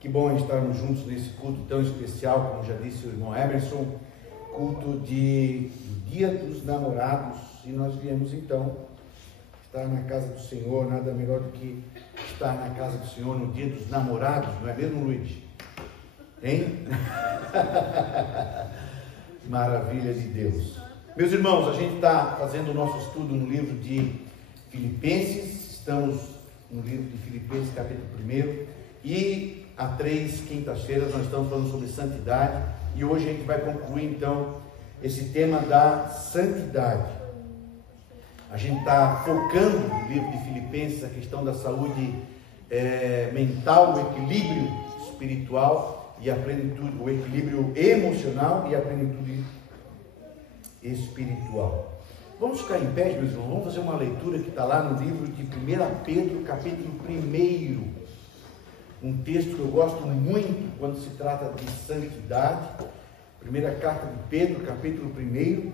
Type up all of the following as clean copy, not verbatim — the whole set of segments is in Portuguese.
Que bom estarmos juntos nesse culto tão especial, como já disse o irmão Emerson, culto do Dia dos Namorados. E nós viemos então estar na casa do Senhor, nada melhor do que estar na casa do Senhor no Dia dos Namorados, não é mesmo, Luiz? Hein? Maravilha de Deus. Meus irmãos, a gente está fazendo o nosso estudo no livro de Filipenses, estamos no livro de Filipenses, capítulo 1, e há 3 quintas-feiras nós estamos falando sobre santidade, e hoje a gente vai concluir então esse tema da santidade. A gente está focando no livro de Filipenses a questão da saúde mental, o equilíbrio espiritual e a plenitude, o equilíbrio emocional e a plenitude espiritual. Vamos ficar em pé, meus irmãos, vamos fazer uma leitura que está lá no livro de 1 Pedro, capítulo 1. Um texto que eu gosto muito quando se trata de santidade. Primeira carta de Pedro, capítulo 1,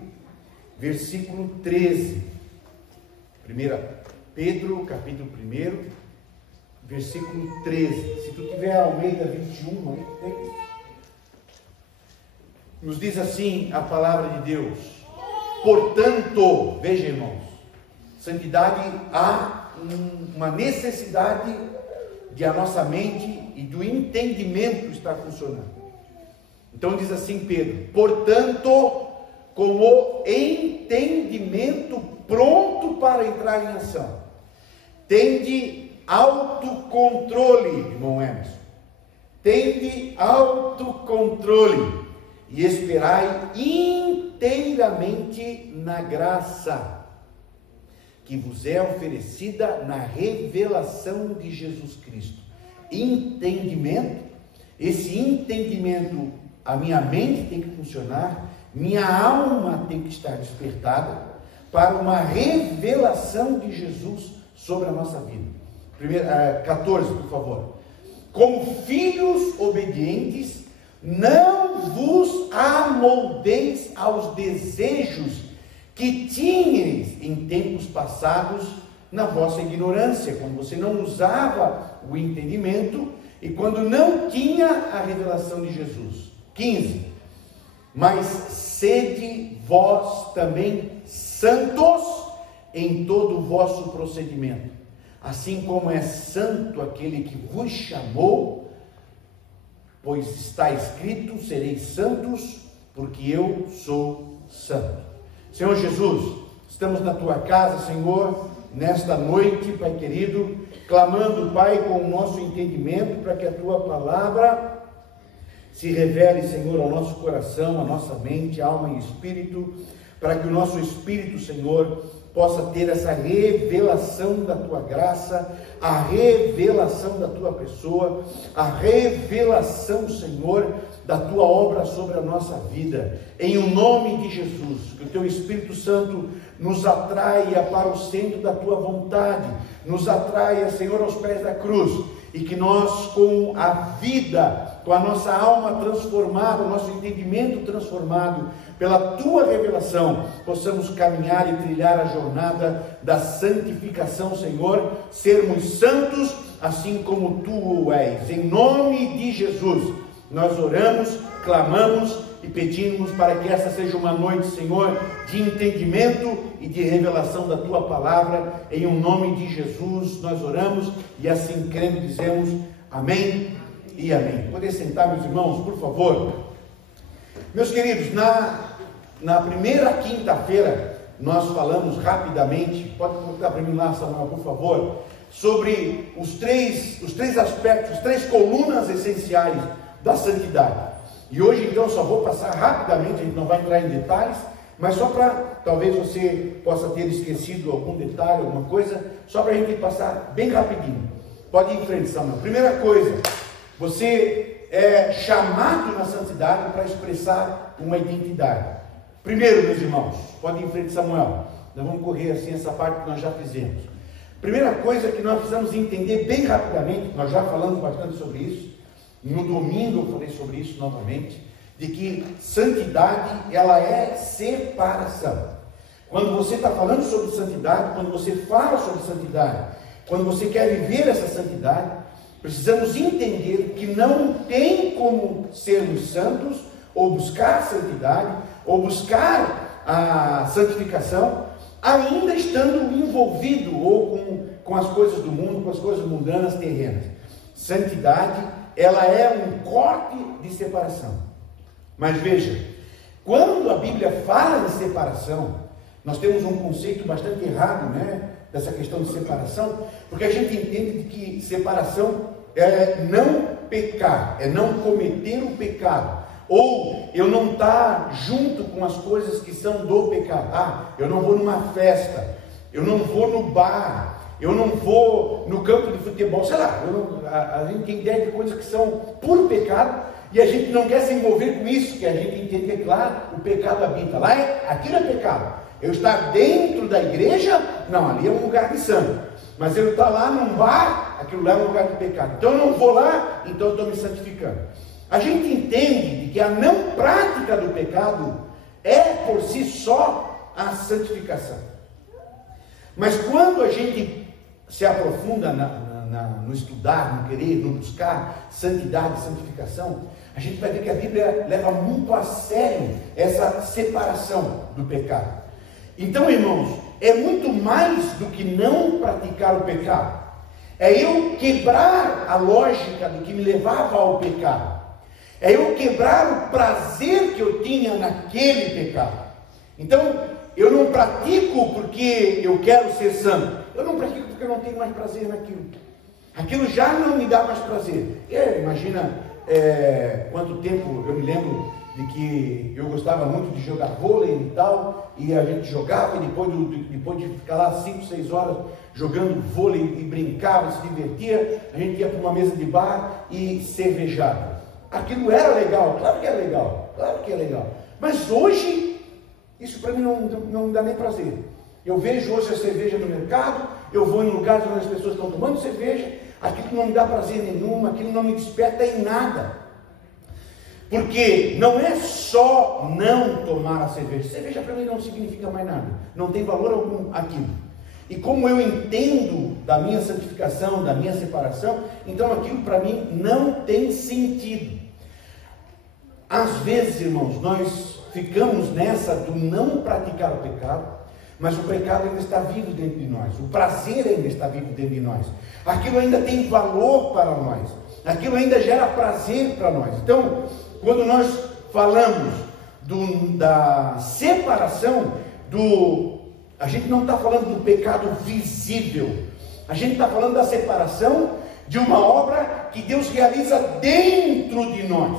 versículo 13. 1 Pedro, capítulo 1, versículo 13. Se tu tiver Almeida 21, aí tem. Nos diz assim a palavra de Deus: portanto, veja, irmãos, santidade, há uma necessidade de a nossa mente e do entendimento estar funcionando. Então diz assim Pedro: portanto, com o entendimento pronto para entrar em ação, tende autocontrole, irmão Emerson, tende autocontrole e esperai inteiramente na graça que vos é oferecida na revelação de Jesus Cristo. Entendimento, esse entendimento, a minha mente tem que funcionar, minha alma tem que estar despertada para uma revelação de Jesus sobre a nossa vida. 14, por favor. Como filhos obedientes, não vos amoldeis aos desejos que tinhas em tempos passados na vossa ignorância, quando você não usava o entendimento e quando não tinha a revelação de Jesus. 15. Mas sede vós também santos em todo o vosso procedimento, assim como é santo aquele que vos chamou, pois está escrito: sereis santos, porque eu sou santo. Senhor Jesus, estamos na Tua casa, Senhor, nesta noite, Pai querido, clamando, Pai, com o nosso entendimento, para que a Tua palavra se revele, Senhor, ao nosso coração, à nossa mente, alma e espírito, para que o nosso espírito, Senhor, possa ter essa revelação da Tua graça, a revelação da Tua pessoa, a revelação, Senhor, da Tua obra sobre a nossa vida, em o nome de Jesus. Que o Teu Espírito Santo nos atraia para o centro da Tua vontade, nos atraia, Senhor, aos pés da cruz, e que nós, com a vida, com a nossa alma transformada, o nosso entendimento transformado pela Tua revelação, possamos caminhar e trilhar a jornada da santificação, Senhor, sermos santos assim como Tu o és. Em nome de Jesus, nós oramos, clamamos e pedimos para que essa seja uma noite, Senhor, de entendimento e de revelação da Tua palavra. Em o nome de Jesus nós oramos e assim crendo dizemos amém e amém. Poder sentar, meus irmãos, por favor. Meus queridos, na primeira quinta-feira nós falamos rapidamente, pode colocar para mim lá, Samuel, por favor, sobre os três aspectos, as 3 colunas essenciais da santidade. E hoje então eu só vou passar rapidamente, a gente não vai entrar em detalhes, mas só para, talvez você possa ter esquecido algum detalhe, alguma coisa, só para a gente passar bem rapidinho. Pode ir em frente, Samuel. Primeira coisa, você é chamado na santidade para expressar uma identidade. Primeiro, meus irmãos, pode ir em frente, Samuel. Nós vamos correr assim essa parte que nós já fizemos. Primeira coisa que nós precisamos entender bem rapidamente, nós já falamos bastante sobre isso, no domingo eu falei sobre isso novamente, de que santidade, ela é separação. Quando você está falando sobre santidade, quando você fala sobre santidade, quando você quer viver essa santidade, precisamos entender que que não têm como sermos santos, ou buscar a santidade, ou buscar a santificação, ainda estando envolvido ou com as coisas do mundo, com as coisas mundanas, terrenas. Santidade, ela é um corte de separação. Mas veja, quando a Bíblia fala de separação, nós temos um conceito bastante errado, né, dessa questão de separação, porque a gente entende que separação é não pecar, é não cometer o pecado, ou eu não estar junto com as coisas que são do pecado. Ah, eu não vou numa festa, eu não vou no bar, eu não vou no campo de futebol, sei lá, a gente tem ideia de coisas que são puro pecado, e a gente não quer se envolver com isso, que a gente entende que, claro, o pecado habita lá, aquilo é pecado. Eu estar dentro da igreja, não, ali é um lugar de santo. Mas eu estar lá num bar, aquilo lá é um lugar de pecado. Então eu não vou lá, então eu estou me santificando. A gente entende que a não prática do pecado é por si só a santificação. Mas quando a gente se aprofunda no estudar, no querer, no buscar santidade, santificação, a gente vai ver que a Bíblia leva muito a sério essa separação do pecado. Então, irmãos, é muito mais do que não praticar o pecado. É eu quebrar a lógica do que me levava ao pecado. É eu quebrar o prazer que eu tinha naquele pecado. Então, eu não pratico porque eu quero ser santo. Eu não pratico porque eu não tenho mais prazer naquilo. Aquilo já não me dá mais prazer. Imagina quanto tempo eu me lembro de que eu gostava muito de jogar vôlei e tal, e a gente jogava, e depois de ficar lá 5, 6 horas jogando vôlei e brincava, se divertia, a gente ia para uma mesa de bar e cervejava. Aquilo era legal, claro que é legal, claro que é legal. Mas hoje, isso para mim não me dá nem prazer. Eu vejo hoje a cerveja no mercado, eu vou em lugares onde as pessoas estão tomando cerveja, aquilo não me dá prazer nenhum, aquilo não me desperta em nada. Porque não é só não tomar a cerveja. Cerveja para mim não significa mais nada. Não tem valor algum aquilo. E como eu entendo da minha santificação, da minha separação, então aquilo para mim não tem sentido. Às vezes, irmãos, nós ficamos nessa do não praticar o pecado, mas o pecado ainda está vivo dentro de nós. O prazer ainda está vivo dentro de nós. Aquilo ainda tem valor para nós. Aquilo ainda gera prazer para nós. Então, quando nós falamos da separação, a gente não está falando do pecado visível, a gente está falando da separação de uma obra que Deus realiza dentro de nós,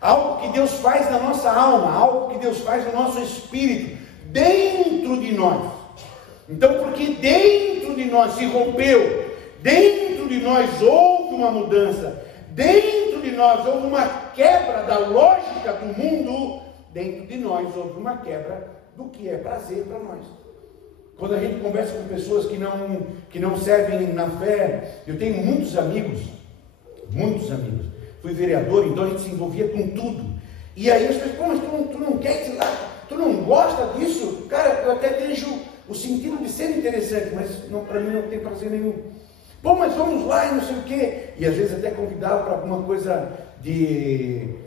algo que Deus faz na nossa alma, algo que Deus faz no nosso espírito, dentro de nós. Então, porque dentro de nós se rompeu, dentro de nós houve uma mudança, dentro de nós houve uma quebra da lógica do mundo, dentro de nós houve uma quebra do que é prazer para nós. Quando a gente conversa com pessoas que não servem na fé, eu tenho muitos amigos, fui vereador, então a gente se envolvia com tudo, e aí as pessoas, mas tu não quer ir lá, tu não gosta disso? Cara, eu até vejo o sentido de ser interessante, mas para mim não tem prazer nenhum. Bom, mas vamos lá e não sei o quê. E às vezes até convidava para alguma coisa que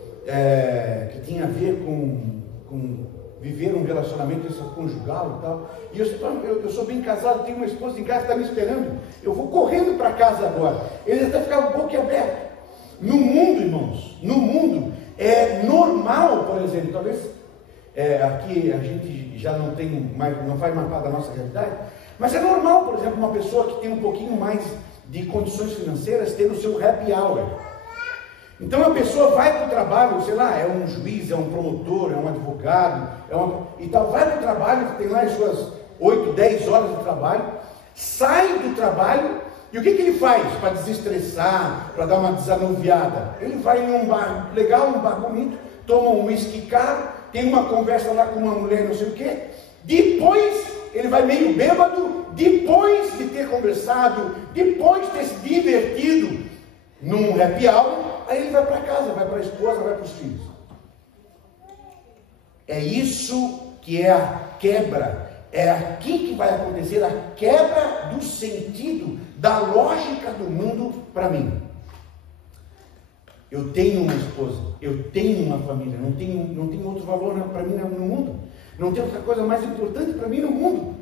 tinha a ver com viver um relacionamento conjugal e tal. E eu sou bem casado, tenho uma esposa em casa que está me esperando. Eu vou correndo para casa agora. Eles até ficavam boquiabertos. No mundo, irmãos, é normal, por exemplo, talvez aqui a gente já não faz mais parte da nossa realidade, mas é normal, por exemplo, uma pessoa que tem um pouquinho mais de condições financeiras ter o seu happy hour. Então a pessoa vai para o trabalho, sei lá, é um juiz, é um promotor, é um advogado, e tal, vai para o trabalho, tem lá as suas 8, 10 horas de trabalho, sai do trabalho, e o que ele faz para desestressar, para dar uma desanuviada? Ele vai em um bar legal, um bar bonito, toma um whisky caro, tem uma conversa lá com uma mulher, não sei o quê, depois ele vai meio bêbado, depois de ter conversado, depois de ter se divertido num happy hour, aí ele vai para casa, vai para a esposa, vai para os filhos. É isso que é a quebra. É aqui que vai acontecer a quebra do sentido da lógica do mundo para mim. Eu tenho uma esposa, eu tenho uma família, não tenho outro valor para mim no mundo. Não tem outra coisa mais importante para mim no mundo.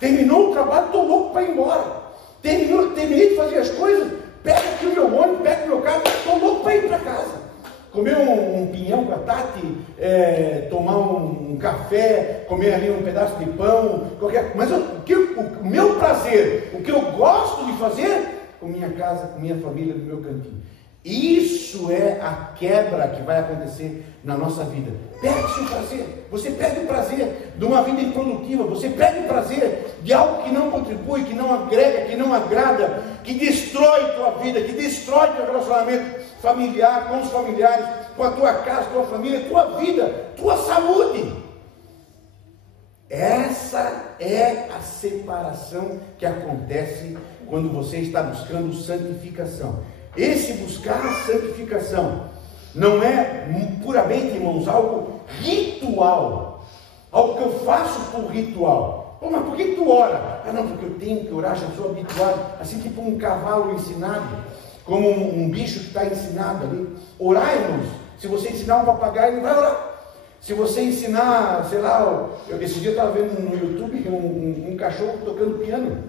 Terminou o trabalho, estou louco para ir embora. Terminei de fazer as coisas, pego aqui o meu ônibus, pego o meu carro, estou louco para ir para casa. Comer um pinhão com a Tati, tomar um café, comer ali um pedaço de pão, mas o meu prazer, o que eu gosto de fazer, com minha casa, com minha família, no meu cantinho. Isso é a quebra que vai acontecer na nossa vida. Perde-se o prazer. Você perde o prazer de uma vida improdutiva. Você perde o prazer de algo que não contribui, que não agrega, que não agrada, que destrói tua vida, que destrói teu relacionamento familiar, com os familiares, com a tua casa, tua família, tua vida, tua saúde. Essa é a separação que acontece quando você está buscando santificação. Esse buscar a santificação não é puramente, irmãos, algo ritual, algo que eu faço por ritual. Pô, mas por que tu ora? Ah, não, porque eu tenho que orar, já sou habituado, assim tipo um cavalo ensinado, como um bicho que está ensinado ali. Orar, irmãos, se você ensinar um papagaio, ele vai orar. Se você ensinar, sei lá, esse dia eu estava vendo no YouTube um cachorro tocando piano,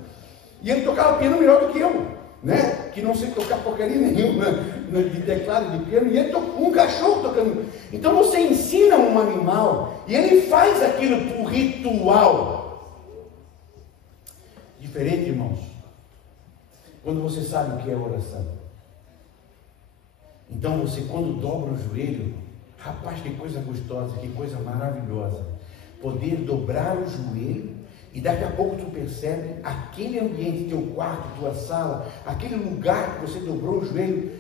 e ele tocava piano melhor do que eu, né? Que não sei tocar porcaria nenhuma de teclado, de piano, e ele tocou um cachorro tocando. Então você ensina um animal e ele faz aquilo por ritual. Diferente, irmãos, quando você sabe o que é oração. Então você, quando dobra o joelho, rapaz, que coisa gostosa, que coisa maravilhosa, poder dobrar o joelho. E daqui a pouco tu percebe aquele ambiente, teu quarto, tua sala, aquele lugar que você dobrou o joelho,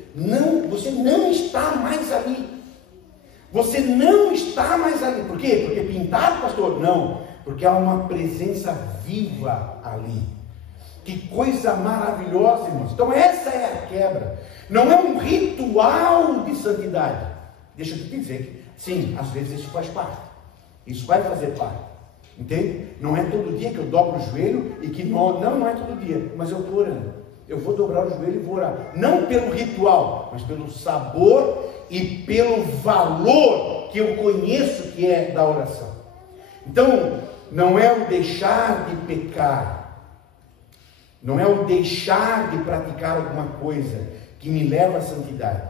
você não está mais ali. Você não está mais ali. Por quê? Porque pintado, pastor? Não. Porque há uma presença viva ali. Que coisa maravilhosa, irmãos. Então essa é a quebra. Não é um ritual de santidade. Deixa eu te dizer que, sim, às vezes isso faz parte. Isso vai fazer parte. Entende? Não é todo dia que eu dobro o joelho e que não é todo dia, mas eu estou orando. Eu vou dobrar o joelho e vou orar. Não pelo ritual, mas pelo sabor e pelo valor que eu conheço que é da oração. Então, não é o deixar de pecar, não é o deixar de praticar alguma coisa que me leva à santidade.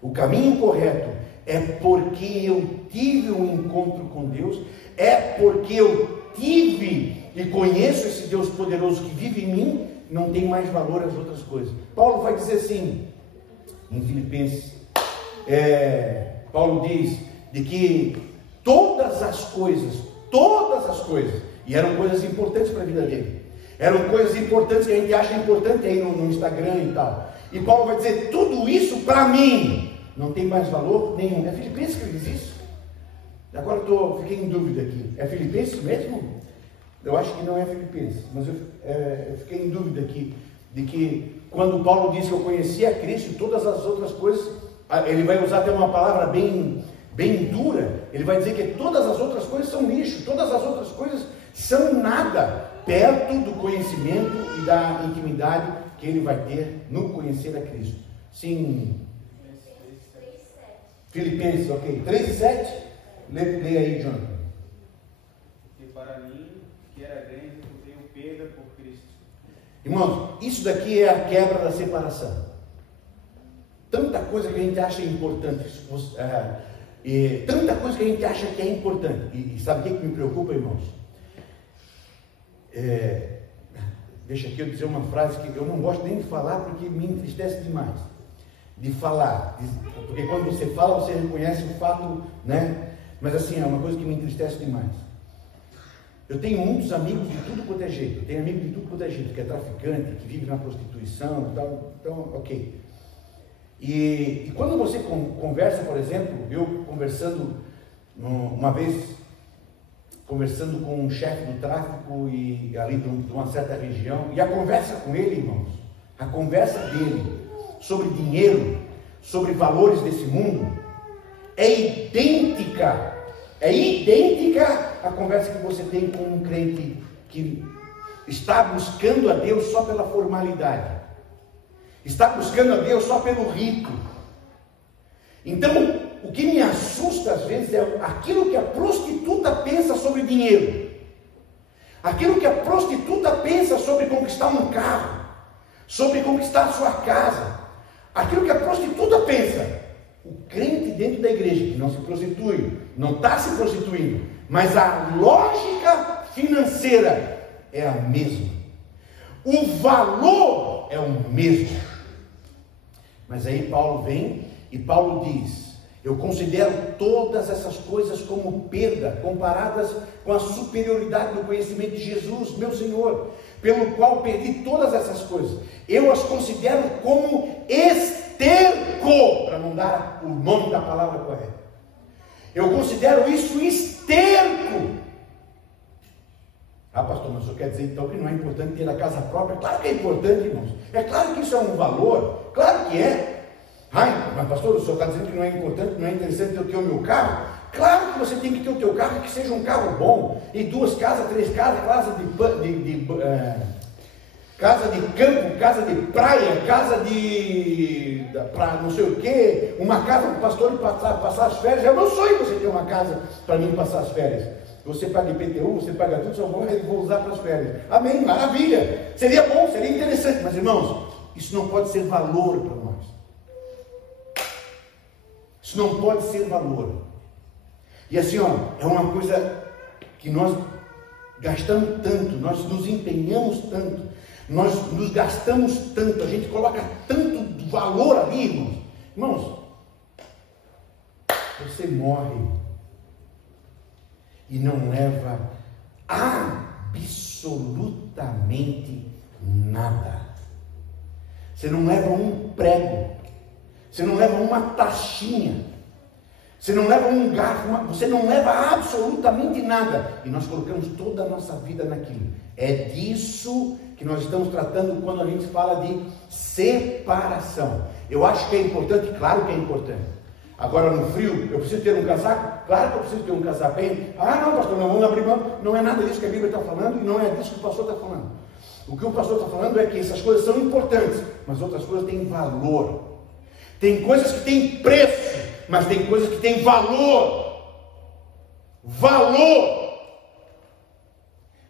O caminho correto é porque eu tive um encontro com Deus, é porque eu tive e conheço esse Deus poderoso que vive em mim, não tem mais valor as outras coisas. Paulo vai dizer assim, em Filipenses, Paulo diz de que todas as coisas, e eram coisas importantes para a vida dele, eram coisas importantes que a gente acha importante aí no Instagram e tal, e Paulo vai dizer, tudo isso para mim não tem mais valor nenhum. É Filipenses que diz isso? Agora fiquei em dúvida aqui. É Filipenses mesmo? Eu acho que não é Filipenses, mas eu fiquei em dúvida aqui, de que quando Paulo diz que eu conhecia Cristo e todas as outras coisas, ele vai usar até uma palavra bem dura, ele vai dizer que todas as outras coisas são lixo, todas as outras coisas são nada, perto do conhecimento e da intimidade que ele vai ter no conhecer a Cristo. Sim. Filipenses, ok. 3:7. Leia aí, Jonathan. Que para mim, que era grande, eu tenho perda por Cristo. Irmãos, isso daqui é a quebra da separação. Tanta coisa que a gente acha importante, tanta coisa que a gente acha que é importante. E sabe o que me preocupa, irmãos? Deixa aqui eu dizer uma frase que eu não gosto nem de falar porque me entristece demais. De falar, porque quando você fala, você reconhece o fato, né? Mas assim, é uma coisa que me entristece demais. Eu tenho muitos amigos de tudo quanto é jeito. Eu tenho amigos de tudo quanto é jeito, que é traficante, que vive na prostituição e tal. Então, ok. E quando você conversa, por exemplo, eu conversando, uma vez, conversando com um chefe do tráfico e ali de uma certa região, e a conversa com ele, irmãos, a conversa dele sobre dinheiro, sobre valores desse mundo, é idêntica à conversa que você tem com um crente que está buscando a Deus só pela formalidade. está buscando a Deus só pelo rito. Então, o que me assusta às vezes é aquilo que a prostituta pensa sobre dinheiro, aquilo que a prostituta pensa sobre conquistar um carro, sobre conquistar a sua casa, aquilo que a prostituta pensa. O crente dentro da igreja, que não se prostitui, não está se prostituindo, mas a lógica financeira é a mesma, o valor é o mesmo. Mas aí Paulo vem e Paulo diz: eu considero todas essas coisas como perda, comparadas com a superioridade do conhecimento de Jesus, meu Senhor, pelo qual perdi todas essas coisas. Eu as considero como esterco, para não dar o nome da palavra correta. Eu considero isso esterco. Ah, pastor, mas o senhor quer dizer então que não é importante ter a casa própria? Claro que é importante, irmãos. É claro que isso é um valor, claro que é. Ai, mas pastor, o senhor está dizendo que não é importante, não é interessante eu ter o meu carro? Claro que você tem que ter o teu carro, que seja um carro bom, e 2 casas, 3 casas, casa de campo, casa de praia, casa de para não sei o que, uma casa para o pastor passar as férias. É o meu sonho você ter uma casa para mim passar as férias. Você paga IPTU, você paga tudo, só vou usar para as férias. Amém, maravilha, seria bom, seria interessante, mas irmãos, isso não pode ser valor para nós. Isso não pode ser valor. E assim, ó, é uma coisa que nós gastamos tanto, nós nos empenhamos tanto, nós nos gastamos tanto, a gente coloca tanto valor ali, irmãos. Irmãos, você morre e não leva absolutamente nada. Você não leva um prego, você não leva uma taxinha, você não leva um garfo, você não leva absolutamente nada. E nós colocamos toda a nossa vida naquilo. É disso que nós estamos tratando quando a gente fala de separação. Eu acho que é importante, claro que é importante. Agora no frio, eu preciso ter um casaco? Claro que eu preciso ter um casaco. Ah não, pastor, não vamos abrir mão. Não é nada disso que a Bíblia está falando e não é disso que o pastor está falando. O que o pastor está falando é que essas coisas são importantes, mas outras coisas têm valor. Tem coisas que têm preço, mas tem coisas que têm valor. Valor.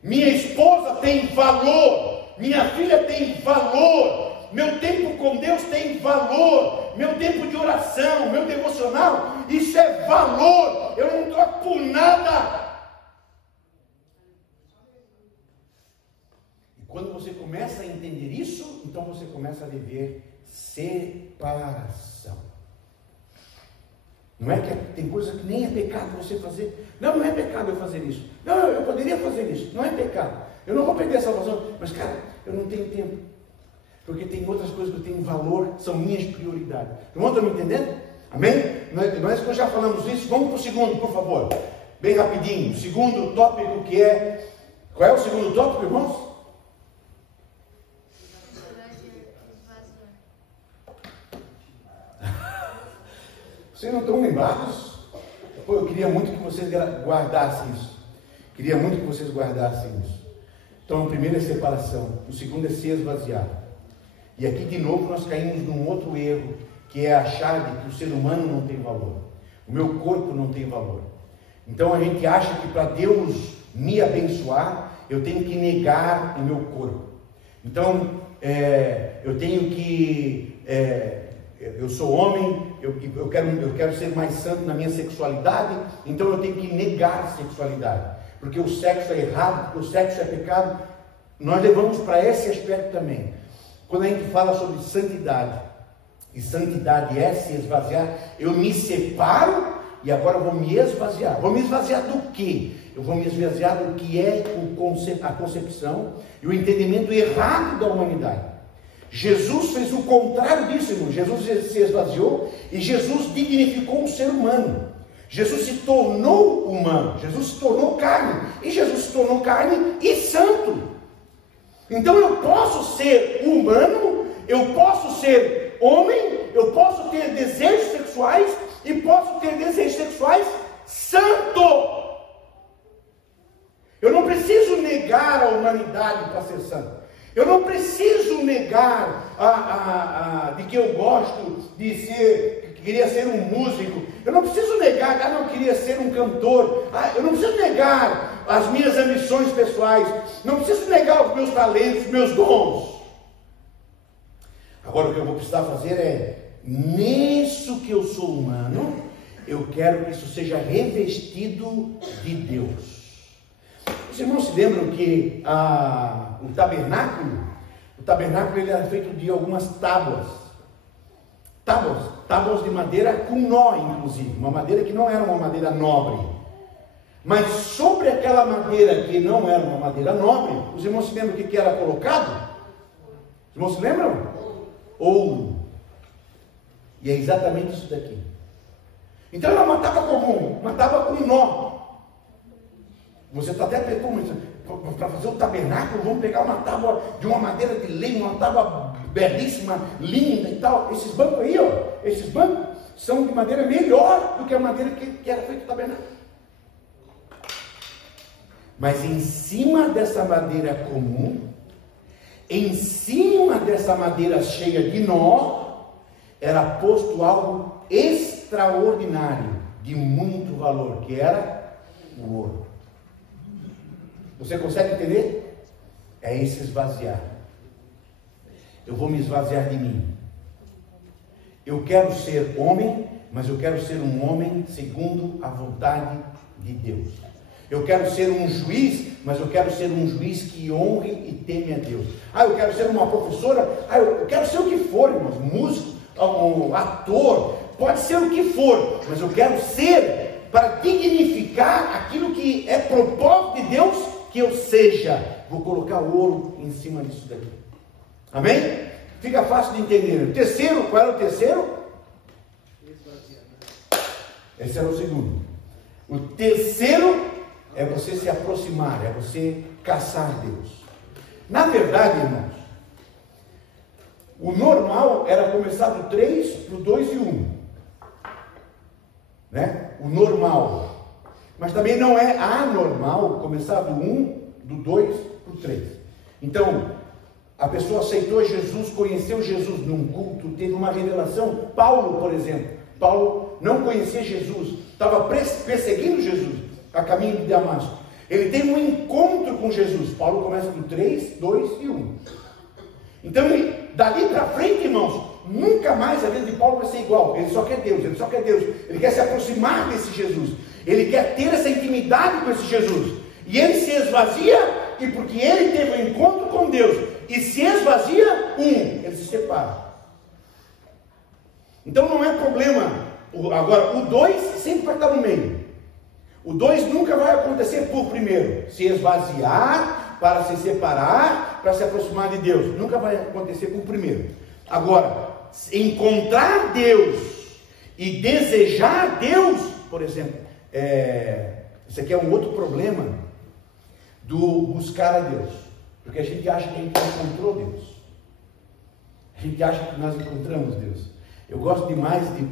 Minha esposa tem valor. Minha filha tem valor. Meu tempo com Deus tem valor. Meu tempo de oração, meu devocional, isso é valor. Eu não troco por nada. E quando você começa a entender isso, então você começa a viver separação. Não é que tem coisa que nem é pecado você fazer. Não, não é pecado eu fazer isso. Não, eu poderia fazer isso. Não é pecado. Eu não vou perder a salvação. Mas, cara, eu não tenho tempo. Porque tem outras coisas que eu tenho valor, são minhas prioridades. Irmão, estão me entendendo? Amém? Nós já falamos isso. Vamos para o segundo, por favor. Bem rapidinho. O segundo tópico que é... Qual é o segundo tópico, irmãos? Vocês não estão lembrados? Pô, eu queria muito que vocês guardassem isso. Queria muito que vocês guardassem isso. Então, o primeiro é separação. O segundo é se esvaziar. E aqui, de novo, nós caímos num outro erro, que é achar que o ser humano não tem valor. O meu corpo não tem valor. Então, a gente acha que para Deus me abençoar, eu tenho que negar o meu corpo. Então, eu tenho que... eu sou homem, eu quero ser mais santo na minha sexualidade, então eu tenho que negar a sexualidade, porque o sexo é errado, porque o sexo é pecado. Nós levamos para esse aspecto também. Quando a gente fala sobre santidade, e santidade é se esvaziar, eu me separo e agora eu vou me esvaziar. Vou me esvaziar do quê? Eu vou me esvaziar do que é a concepção e o entendimento errado da humanidade. Jesus fez o contrário disso, irmão. Jesus se esvaziou e Jesus dignificou o ser humano. Jesus se tornou humano, Jesus se tornou carne, e Jesus se tornou carne e santo. Então eu posso ser humano, eu posso ser homem, eu posso ter desejos sexuais e posso ter desejos sexuais santo. Eu não preciso negar a humanidade para ser santo. Eu não preciso negar de que eu gosto de ser, que queria ser um músico. Eu não preciso negar que eu queria ser um cantor. Eu não preciso negar as minhas ambições pessoais. Não preciso negar os meus talentos, os meus dons. Agora o que eu vou precisar fazer é, nisso que eu sou humano, eu quero que isso seja revestido de Deus. Os irmãos se lembram que o tabernáculo ele era feito de algumas tábuas de madeira com nó, inclusive, uma madeira que não era uma madeira nobre. Mas sobre aquela madeira que não era uma madeira nobre, os irmãos se lembram o que era colocado? Os irmãos se lembram? Ouro. E é exatamente isso daqui. Então era uma tábua comum, uma tábua com nó. Você está até pensando, para fazer o tabernáculo, vamos pegar uma tábua de uma madeira de lenha, uma tábua belíssima, linda e tal. Esses bancos aí, ó, esses bancos são de madeira melhor do que a madeira que era feito o tabernáculo. Mas em cima dessa madeira comum, em cima dessa madeira cheia de nó, era posto algo extraordinário, de muito valor, que era o ouro. Você consegue entender? É esse esvaziar. Eu vou me esvaziar de mim. Eu quero ser homem, mas eu quero ser um homem segundo a vontade de Deus. Eu quero ser um juiz, mas eu quero ser um juiz que honre e teme a Deus. Eu quero ser uma professora, eu quero ser o que for, irmãos, músico, um ator, pode ser o que for, mas eu quero ser para dignificar aquilo que é propósito de Deus que eu seja. Vou colocar ouro em cima disso daqui. Amém? Fica fácil de entender. O terceiro, qual era o terceiro? Esse era o segundo. O terceiro é você se aproximar, é você caçar Deus. Na verdade, irmãos, o normal era começar do 3 para o 2 e 1. Né? O normal. Mas também não é anormal começar do 1, do 2 para o 3. Então, a pessoa aceitou Jesus, conheceu Jesus num culto, teve uma revelação. Paulo, por exemplo, Paulo não conhecia Jesus, estava perseguindo Jesus a caminho de Damasco. Ele tem um encontro com Jesus. Paulo começa do 3, 2 e 1. Então, dali para frente, irmãos, nunca mais a vida de Paulo vai ser igual. Ele só quer Deus, ele só quer Deus. Ele quer se aproximar desse Jesus. Ele quer ter essa intimidade com esse Jesus. E ele se esvazia, e porque ele teve um encontro com Deus e se esvazia, ele se separa. Então não é problema. Agora, o 2 sempre vai estar no meio. O 2 nunca vai acontecer por primeiro. Se esvaziar, para se separar, para se aproximar de Deus. Nunca vai acontecer por primeiro. Agora, encontrar Deus e desejar Deus, por exemplo, isso aqui é um outro problema do buscar a Deus, porque a gente acha que a gente encontrou Deus, a gente acha que nós encontramos Deus. Eu gosto demais de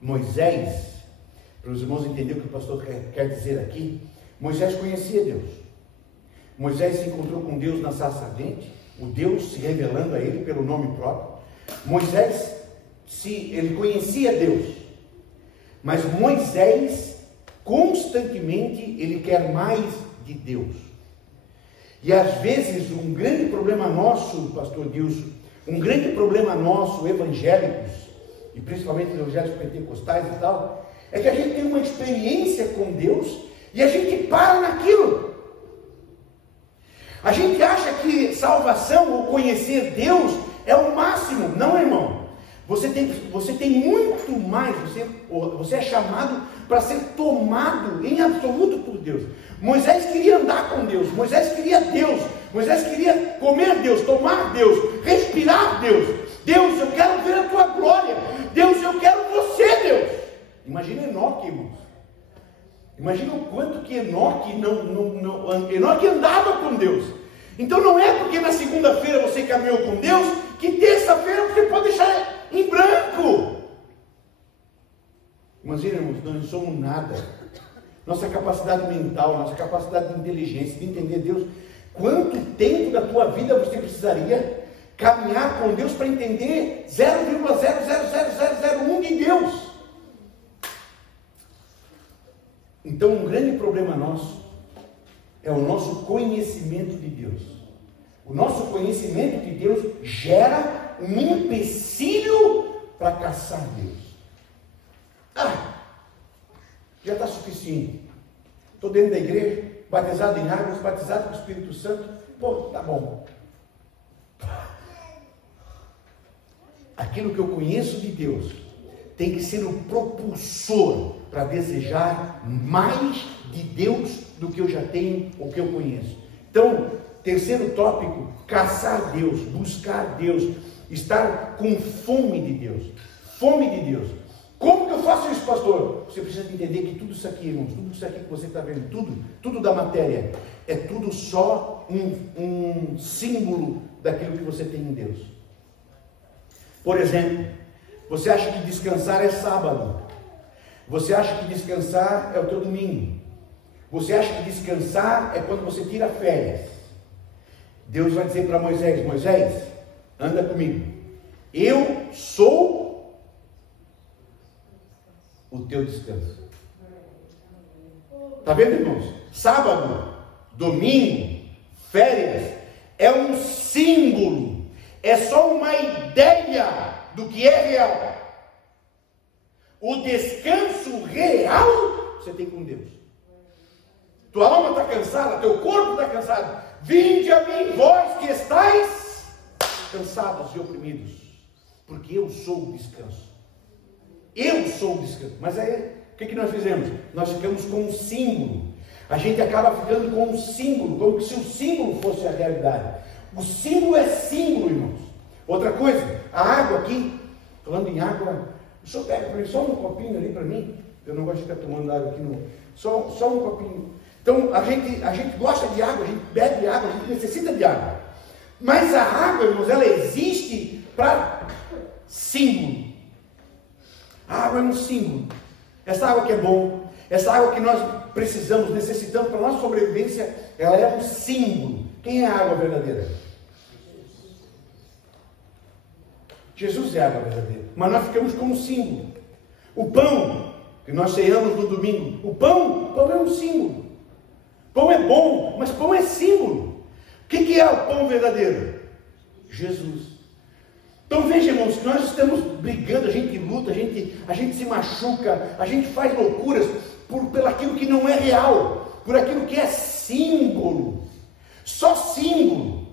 Moisés, para os irmãos entenderem o que o pastor quer dizer aqui. Moisés conhecia Deus, Moisés se encontrou com Deus na sarça ardente, o Deus se revelando a ele pelo nome próprio. Moisés, ele conhecia Deus, mas Moisés constantemente ele quer mais de Deus. E às vezes um grande problema nosso, pastor Dilson, um grande problema nosso, evangélicos, e principalmente evangélicos pentecostais e tal, é que a gente tem uma experiência com Deus e a gente para naquilo. A gente acha que salvação ou conhecer Deus é o máximo. Não, irmão. Você tem muito mais. Você é chamado para ser tomado em absoluto por Deus. Moisés queria andar com Deus. Moisés queria Deus. Moisés queria comer Deus, tomar Deus, respirar Deus. Deus, eu quero ver a tua glória. Deus, eu quero você, Deus. Imagina Enoque, irmãos. Imagina o quanto que Enoque Enoque andava com Deus. Então não é porque na segunda-feira você caminhou com Deus, que terça-feira você pode deixar em branco. Mas, irmãos, nós não somos nada. Nossa capacidade mental, nossa capacidade de inteligência, de entender Deus, Quanto tempo da tua vida você precisaria caminhar com Deus para entender 0,00001 de Deus? Então, um grande problema nosso é o nosso conhecimento de Deus. O nosso conhecimento de Deus gera um empecilho para caçar Deus. Já está suficiente. Estou dentro da igreja, batizado em águas, batizado com o Espírito Santo. Pô, tá bom. Aquilo que eu conheço de Deus tem que ser o propulsor para desejar mais de Deus do que eu já tenho ou que eu conheço. Então, terceiro tópico, caçar Deus, buscar Deus, estar com fome de Deus. Fome de Deus. Como que eu faço isso, pastor? Você precisa entender que tudo isso aqui, irmãos, tudo isso aqui que você está vendo, tudo da matéria, é tudo só um símbolo daquilo que você tem em Deus. Por exemplo, você acha que descansar é sábado. Você acha que descansar é o teu domingo. Você acha que descansar é quando você tira férias. Deus vai dizer para Moisés: Moisés, anda comigo. Eu sou o teu descanso. Está vendo, irmãos? Sábado, domingo, férias, é um símbolo. É só uma ideia do que é real. O descanso real você tem com Deus. Tua alma está cansada, teu corpo está cansado. Vinde a mim, vós que estáis cansados e oprimidos, porque eu sou o descanso. Eu sou o descanso. Mas aí, o que nós fizemos? Nós ficamos com um símbolo. A gente acaba ficando com um símbolo, como se o símbolo fosse a realidade. O símbolo é símbolo, irmãos. Outra coisa, a água aqui, falando em água, o senhor pega para mim só um copinho ali para mim. Eu não gosto de ficar tomando água aqui, só um copinho. Então, a gente gosta de água, a gente bebe água, a gente necessita de água. Mas a água, irmãos, ela existe para símbolo. A água é um símbolo. Essa água que é bom, essa água que nós precisamos, necessitamos para a nossa sobrevivência, ela é um símbolo. Quem é a água verdadeira? Jesus é a água verdadeira. Mas nós ficamos com um símbolo. O pão que nós ceamos no domingo, o pão é um símbolo. Pão é bom, mas pão é símbolo. O que é o pão verdadeiro? Jesus. Então veja, irmãos, que nós estamos brigando, a gente luta, a gente se machuca, a gente faz loucuras por aquilo que não é real, por aquilo que é símbolo, só símbolo.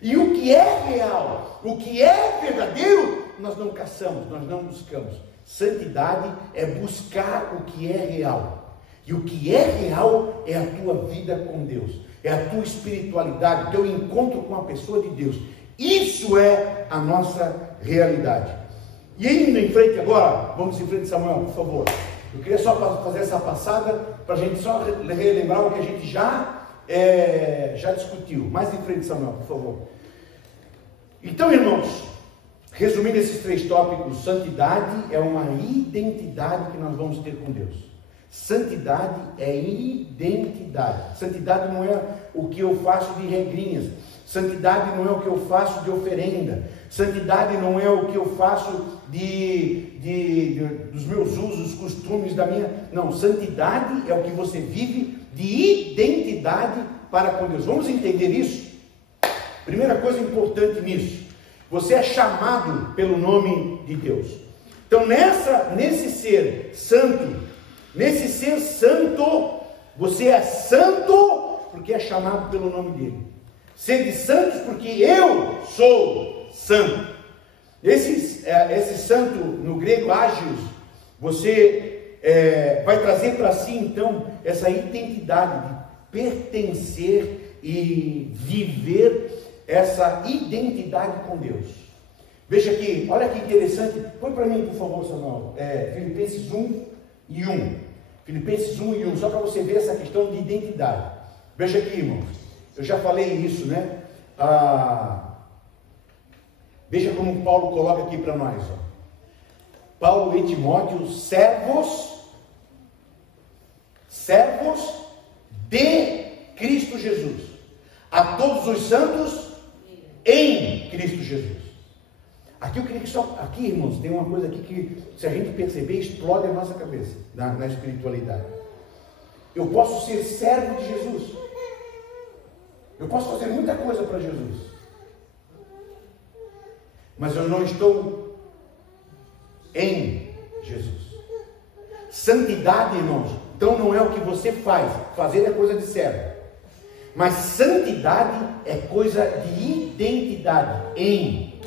E o que é real, o que é verdadeiro, nós não caçamos, nós não buscamos. Santidade é buscar o que é real. E o que é real é a tua vida com Deus, é a tua espiritualidade, o teu encontro com a pessoa de Deus. Isso é a nossa realidade. E indo em frente agora, vamos em frente, Samuel, por favor. Eu queria só fazer essa passada para a gente só relembrar o que a gente já discutiu. Mais em frente, Samuel, por favor. Então, irmãos, resumindo esses 3 tópicos, santidade é uma identidade que nós vamos ter com Deus. Santidade é identidade. Santidade não é o que eu faço de regrinhas. Santidade não é o que eu faço de oferenda. Santidade não é o que eu faço dos meus usos, costumes da minha... Não, santidade é o que você vive de identidade para com Deus. Vamos entender isso? Primeira coisa importante nisso. Você é chamado pelo nome de Deus. Então nesse ser santo, nesse ser santo, você é santo porque é chamado pelo nome dele. Sede santos porque eu sou santo. Esse santo, no grego ágios, você vai trazer para si então essa identidade de pertencer e viver essa identidade com Deus. Veja aqui, olha que interessante. Põe para mim, por favor, Samuel, Filipenses 1 e 1. Filipenses 1 e 1, só para você ver essa questão de identidade. Veja aqui, irmãos. Eu já falei isso, né? Veja como Paulo coloca aqui para nós. Ó. Paulo e Timóteo, servos de Cristo Jesus, a todos os santos em Cristo Jesus. Aqui eu queria que aqui, irmãos, tem uma coisa aqui que, se a gente perceber, explode a nossa cabeça na espiritualidade. Eu posso ser servo de Jesus. Eu posso fazer muita coisa para Jesus. Mas eu não estou em Jesus. Santidade, irmãos, então não é o que você faz. Fazer é coisa de servo. Mas santidade é coisa de identidade em.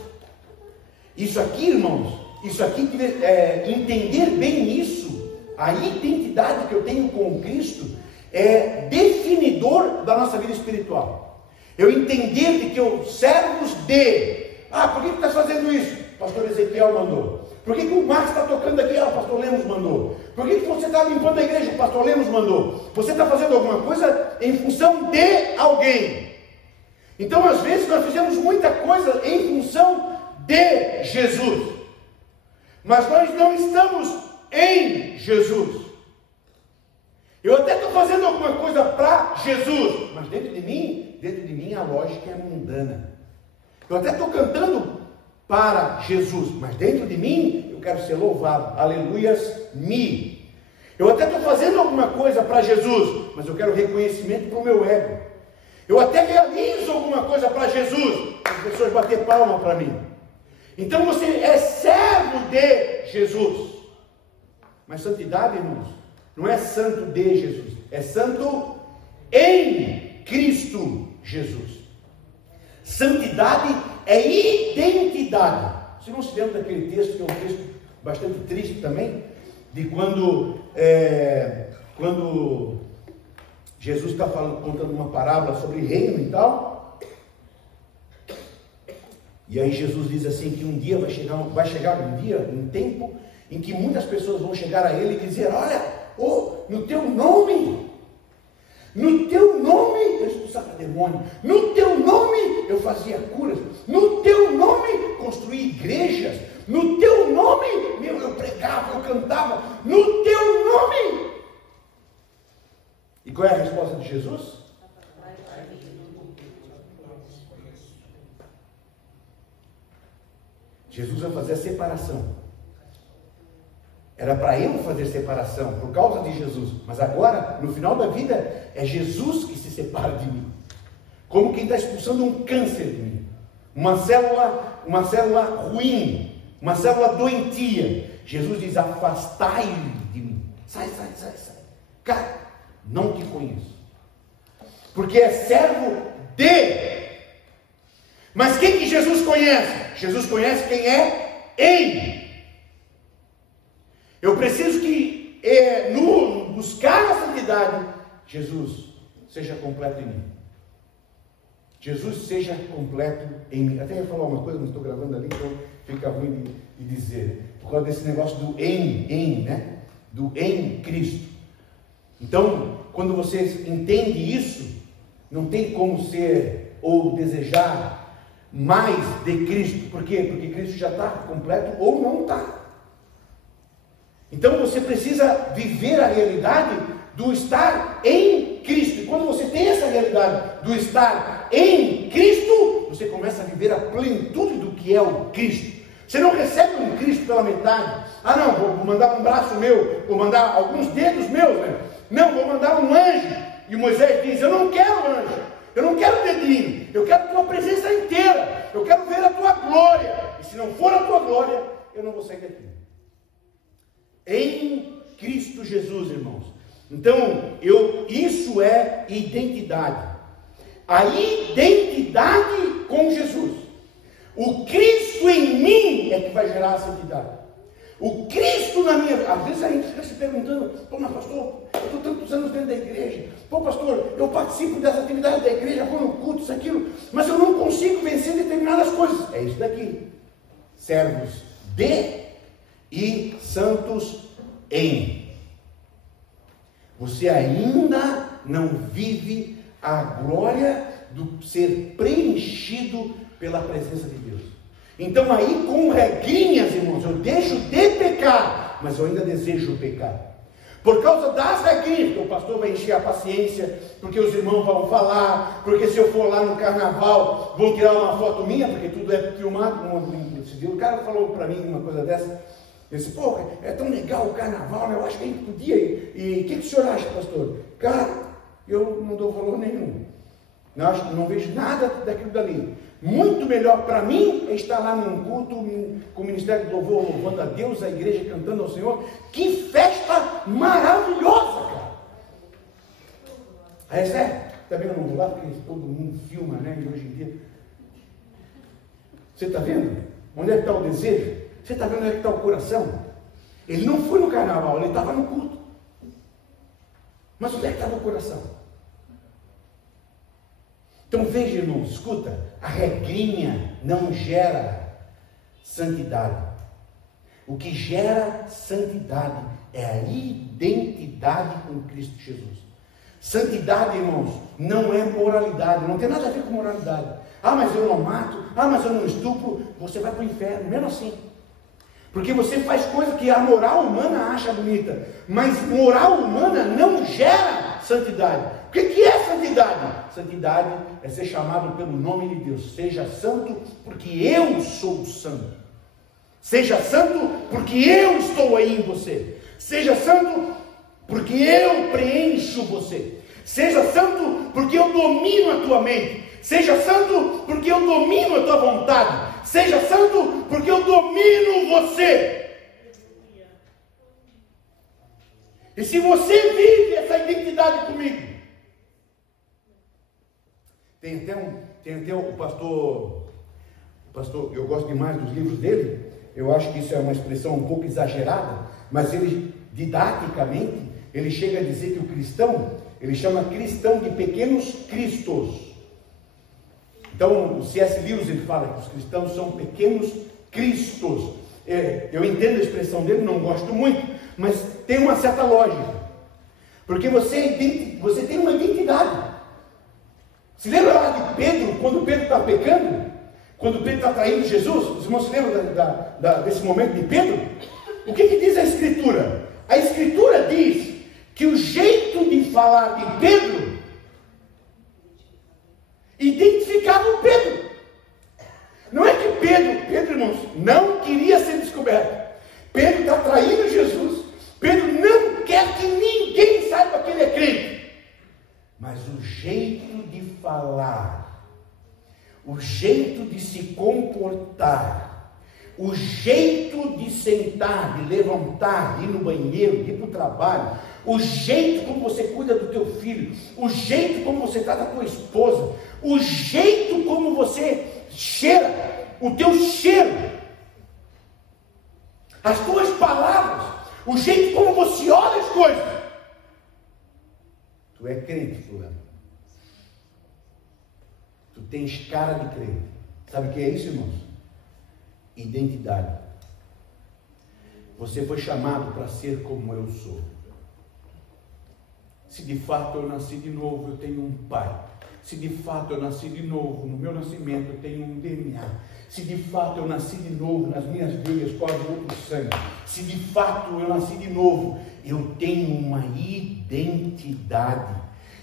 Isso aqui, irmãos, entender bem isso, a identidade que eu tenho com Cristo, é definidor da nossa vida espiritual. Eu entender de que eu servos de. Por que está fazendo isso? O pastor Ezequiel mandou. Por que o Marcos está tocando aqui? O pastor Lemos mandou. Por que você está limpando a igreja? O pastor Lemos mandou. Você está fazendo alguma coisa em função de alguém. Então, às vezes, nós fizemos muita coisa em função de Jesus. Mas nós não estamos em Jesus. Eu até estou fazendo alguma coisa para Jesus, mas dentro de mim a lógica é mundana. Eu até estou cantando para Jesus, mas dentro de mim eu quero ser louvado, aleluias, me. Eu até estou fazendo alguma coisa para Jesus, mas eu quero reconhecimento para o meu ego. Eu até realizo alguma coisa para Jesus, as pessoas bater palma para mim. Então você é servo de Jesus. Mas santidade, irmãos, não é santo de Jesus, é santo em Cristo Jesus. Santidade é identidade. Você não se lembra daquele texto, que é um texto bastante triste também, de quando Jesus está contando uma parábola sobre reino e tal, e aí Jesus diz assim, que um dia vai chegar um tempo, em que muitas pessoas vão chegar a ele e dizer, olha, no teu nome, eu expulsava demônio, no teu nome eu fazia curas, no teu nome construí igrejas, no teu nome, eu pregava, eu cantava, no teu nome. E qual é a resposta de Jesus? Jesus vai fazer a separação. Era para eu fazer separação por causa de Jesus, mas agora, no final da vida, é Jesus que se separa de mim, como quem está expulsando um câncer de mim, uma célula ruim, uma célula doentia. Jesus diz, afastai de mim, sai, cara, não te conheço, porque é servo de. Mas quem que Jesus conhece? Jesus conhece quem é em. Eu preciso que, no buscar a santidade, Jesus seja completo em mim. Jesus seja completo em mim. Até ia falar uma coisa, não estou gravando ali, então fica ruim de dizer. Por causa desse negócio do né? Do em Cristo. Então, quando você entende isso, não tem como ser ou desejar mais de Cristo. Por quê? Porque Cristo já está completo ou não está. Então você precisa viver a realidade do estar em Cristo. E quando você tem essa realidade do estar em Cristo, você começa a viver a plenitude do que é o Cristo. Você não recebe um Cristo pela metade. Não, vou mandar um braço meu, vou mandar alguns dedos meus, né? Não, vou mandar um anjo. E Moisés diz, eu não quero anjo, eu não quero dedinho, eu quero a tua presença inteira, eu quero ver a tua glória. E se não for a tua glória, eu não vou sair daqui. Em Cristo Jesus, irmãos. Então, isso é identidade. A identidade com Jesus. O Cristo em mim é que vai gerar a santidade. O Cristo na minha vida. Às vezes a gente fica se perguntando, mas pastor, eu estou tantos anos dentro da igreja. Pastor, eu participo dessa atividade da igreja, vou no culto, isso, aquilo, mas eu não consigo vencer determinadas coisas. É isso daqui. Servos de e santos em. Você ainda não vive a glória do ser preenchido pela presença de Deus. Então aí, com regrinhas, irmãos, eu deixo de pecar, mas eu ainda desejo pecar. Por causa das regrinhas, o pastor vai encher a paciência, porque os irmãos vão falar, porque se eu for lá no carnaval, vão tirar uma foto minha, porque tudo é filmado. O cara falou para mim uma coisa dessa, ele disse, pô, é tão legal o carnaval, né? Eu acho que a gente podia ir. E o que o senhor acha, pastor? Cara, eu não dou valor nenhum. Não vejo nada daquilo dali. Muito melhor para mim é estar lá num culto com o Ministério do Louvor, louvando a Deus, a igreja cantando ao Senhor. Que festa maravilhosa, cara! Aí, sério, também eu não vou lá porque todo mundo filma, né? E hoje em dia. Você está vendo? Onde é que está o desejo? Você está vendo onde é que está o coração? Ele não foi no carnaval, ele estava no culto. Mas onde é que estava o coração? Então veja, irmão, escuta, a regrinha não gera santidade. O que gera santidade é a identidade com Cristo Jesus. Santidade, irmãos, não é moralidade, não tem nada a ver com moralidade. Ah, mas eu não mato, ah, mas eu não estupro, você vai para o inferno, mesmo assim. Porque você faz coisa que a moral humana acha bonita, mas moral humana não gera santidade. O que é santidade? Santidade é ser chamado pelo nome de Deus. Seja santo, porque eu sou santo. Seja santo, porque eu estou aí em você. Seja santo, porque eu preencho você. Seja santo, porque eu domino a tua mente. Seja santo, porque eu domino a tua vontade. Seja santo, porque eu domino você. E se você vive essa identidade comigo, tem até o pastor, eu gosto demais dos livros dele, eu acho que isso é uma expressão um pouco exagerada, mas ele, didaticamente, ele chega a dizer que o cristão, ele chama cristão de pequenos cristos. Então, o C.S. Lewis, ele fala que os cristãos são pequenos cristos. Eu entendo a expressão dele, não gosto muito, mas tem uma certa lógica. Porque você tem uma identidade. Se lembra lá de Pedro, quando Pedro está pecando? Quando Pedro está traindo Jesus? Os irmãos se lembram desse momento de Pedro? O que diz a Escritura? A Escritura diz que o jeito de falar de Pedro identificava o Pedro. Não é que Pedro, irmãos, não queria ser descoberto. Pedro está traindo Jesus. Pedro não quer que ninguém saiba que ele é crente. Mas o jeito de falar, o jeito de se comportar, o jeito de sentar, de levantar, de ir no banheiro, de ir para o trabalho, o jeito como você cuida do teu filho, o jeito como você trata a tua esposa, o jeito como você cheira, o teu cheiro, as tuas palavras, o jeito como você olha as coisas. Tu é crente, fulano. Tu tens cara de crente. Sabe o que é isso, irmãos? Identidade. Você foi chamado para ser como eu sou. Se de fato eu nasci de novo, eu tenho um pai. Se de fato eu nasci de novo, no meu nascimento eu tenho um DNA. Se de fato eu nasci de novo, nas minhas veias corre outro sangue. Se de fato eu nasci de novo, eu tenho uma identidade.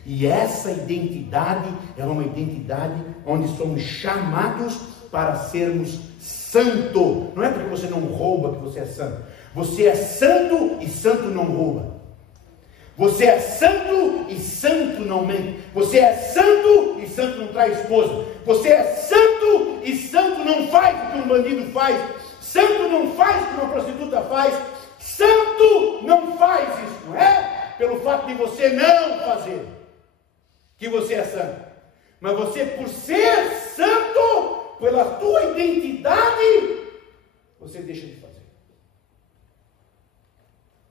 E essa identidade é uma identidade onde somos chamados para sermos santo. Não é porque você não rouba que você é santo. Você é santo e santo não rouba. Você é santo e santo não mente. Você é santo e santo não traz esposa. Você é santo e santo não faz o que um bandido faz. Santo não faz o que uma prostituta faz. Santo não faz isso, não é? Pelo fato de você não fazer, que você é santo. Mas você, por ser santo, pela tua identidade, você deixa de fazer.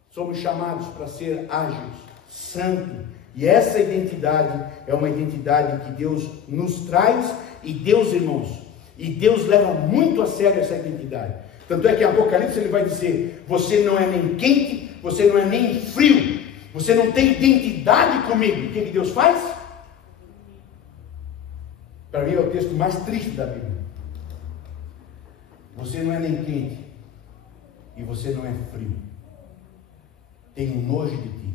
Somos chamados para ser ágeis, santos. E essa identidade é uma identidade que Deus nos traz. E Deus, irmãos, e Deus leva muito a sério essa identidade. Tanto é que em Apocalipse ele vai dizer: você não é nem quente, você não é nem frio. Você não tem identidade comigo. O que Deus faz? Para mim é o texto mais triste da Bíblia. Você não é nem quente e você não é frio. tenho nojo de ti,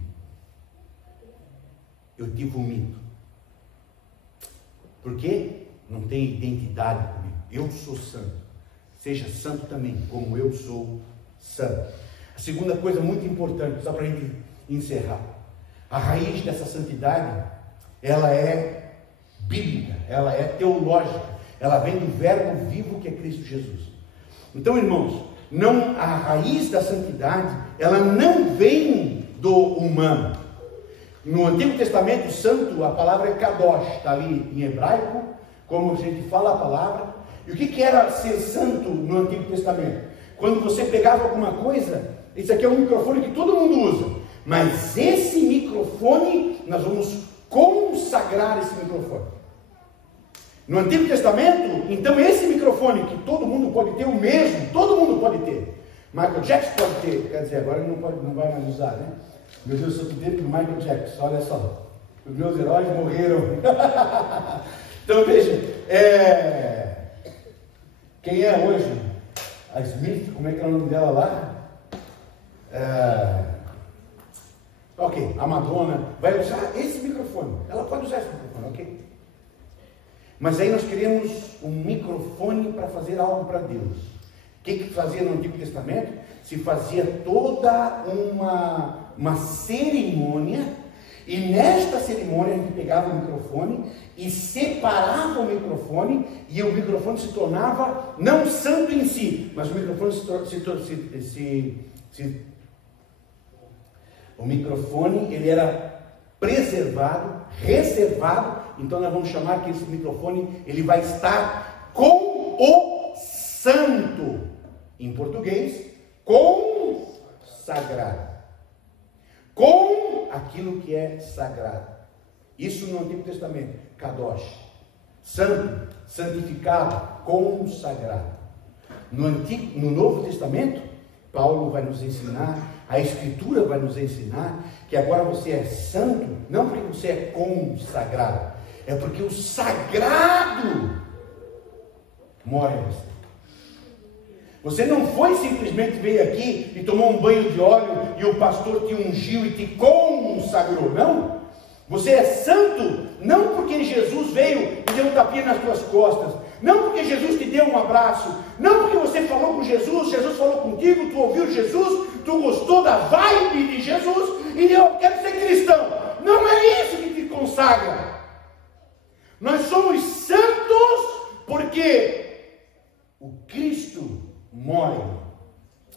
eu te vomito. Por quê? Não tem identidade comigo. Eu sou santo. Seja santo também, como eu sou santo. A segunda coisa muito importante, só para a gente encerrar. A raiz dessa santidade, ela é bíblica, ela é teológica, ela vem do verbo vivo que é Cristo Jesus. Então, irmãos, a raiz da santidade, ela não vem do humano. No Antigo Testamento, santo, a palavra é kadosh, está ali em hebraico, como a gente fala a palavra. E o que era ser santo no Antigo Testamento? Quando você pegava alguma coisa, esse aqui é um microfone que todo mundo usa, mas esse microfone, nós vamos consagrar esse microfone. No Antigo Testamento, então esse microfone que todo mundo pode ter, o mesmo, todo mundo pode ter. Michael Jackson pode ter, quer dizer, agora ele não vai mais usar, né? Meu Deus, eu sou dele do Michael Jackson, olha só. Os meus heróis morreram. Então veja, quem é hoje? A Smith, como é que é o nome dela lá? Ok, a Madonna vai usar esse microfone. Ela pode usar esse microfone, ok? Mas aí nós queremos um microfone para fazer algo para Deus. O que fazia no Antigo Testamento? Se fazia toda uma cerimônia, e nesta cerimônia a gente pegava o microfone e separava o microfone, e o microfone se tornava não santo em si, mas o microfone o microfone ele era preservado, reservado. Então nós vamos chamar que esse microfone ele vai estar com o santo, em português, consagrado, com aquilo que é sagrado. Isso no Antigo Testamento, kadosh, santo, santificado, consagrado. No Novo Testamento, Paulo vai nos ensinar, a Escritura vai nos ensinar que agora você é santo, não porque você é consagrado, é porque o sagrado mora em você. Você não foi simplesmente veio aqui e tomou um banho de óleo e o pastor te ungiu e te consagrou, não. Você é santo não porque Jesus veio e deu um tapinha nas tuas costas, não porque Jesus te deu um abraço, não porque você falou com Jesus, Jesus falou contigo, tu ouviu Jesus, tu gostou da vibe de Jesus e eu quero ser cristão. Não é isso que te consagra. Nós somos santos porque o Cristo mora em mim.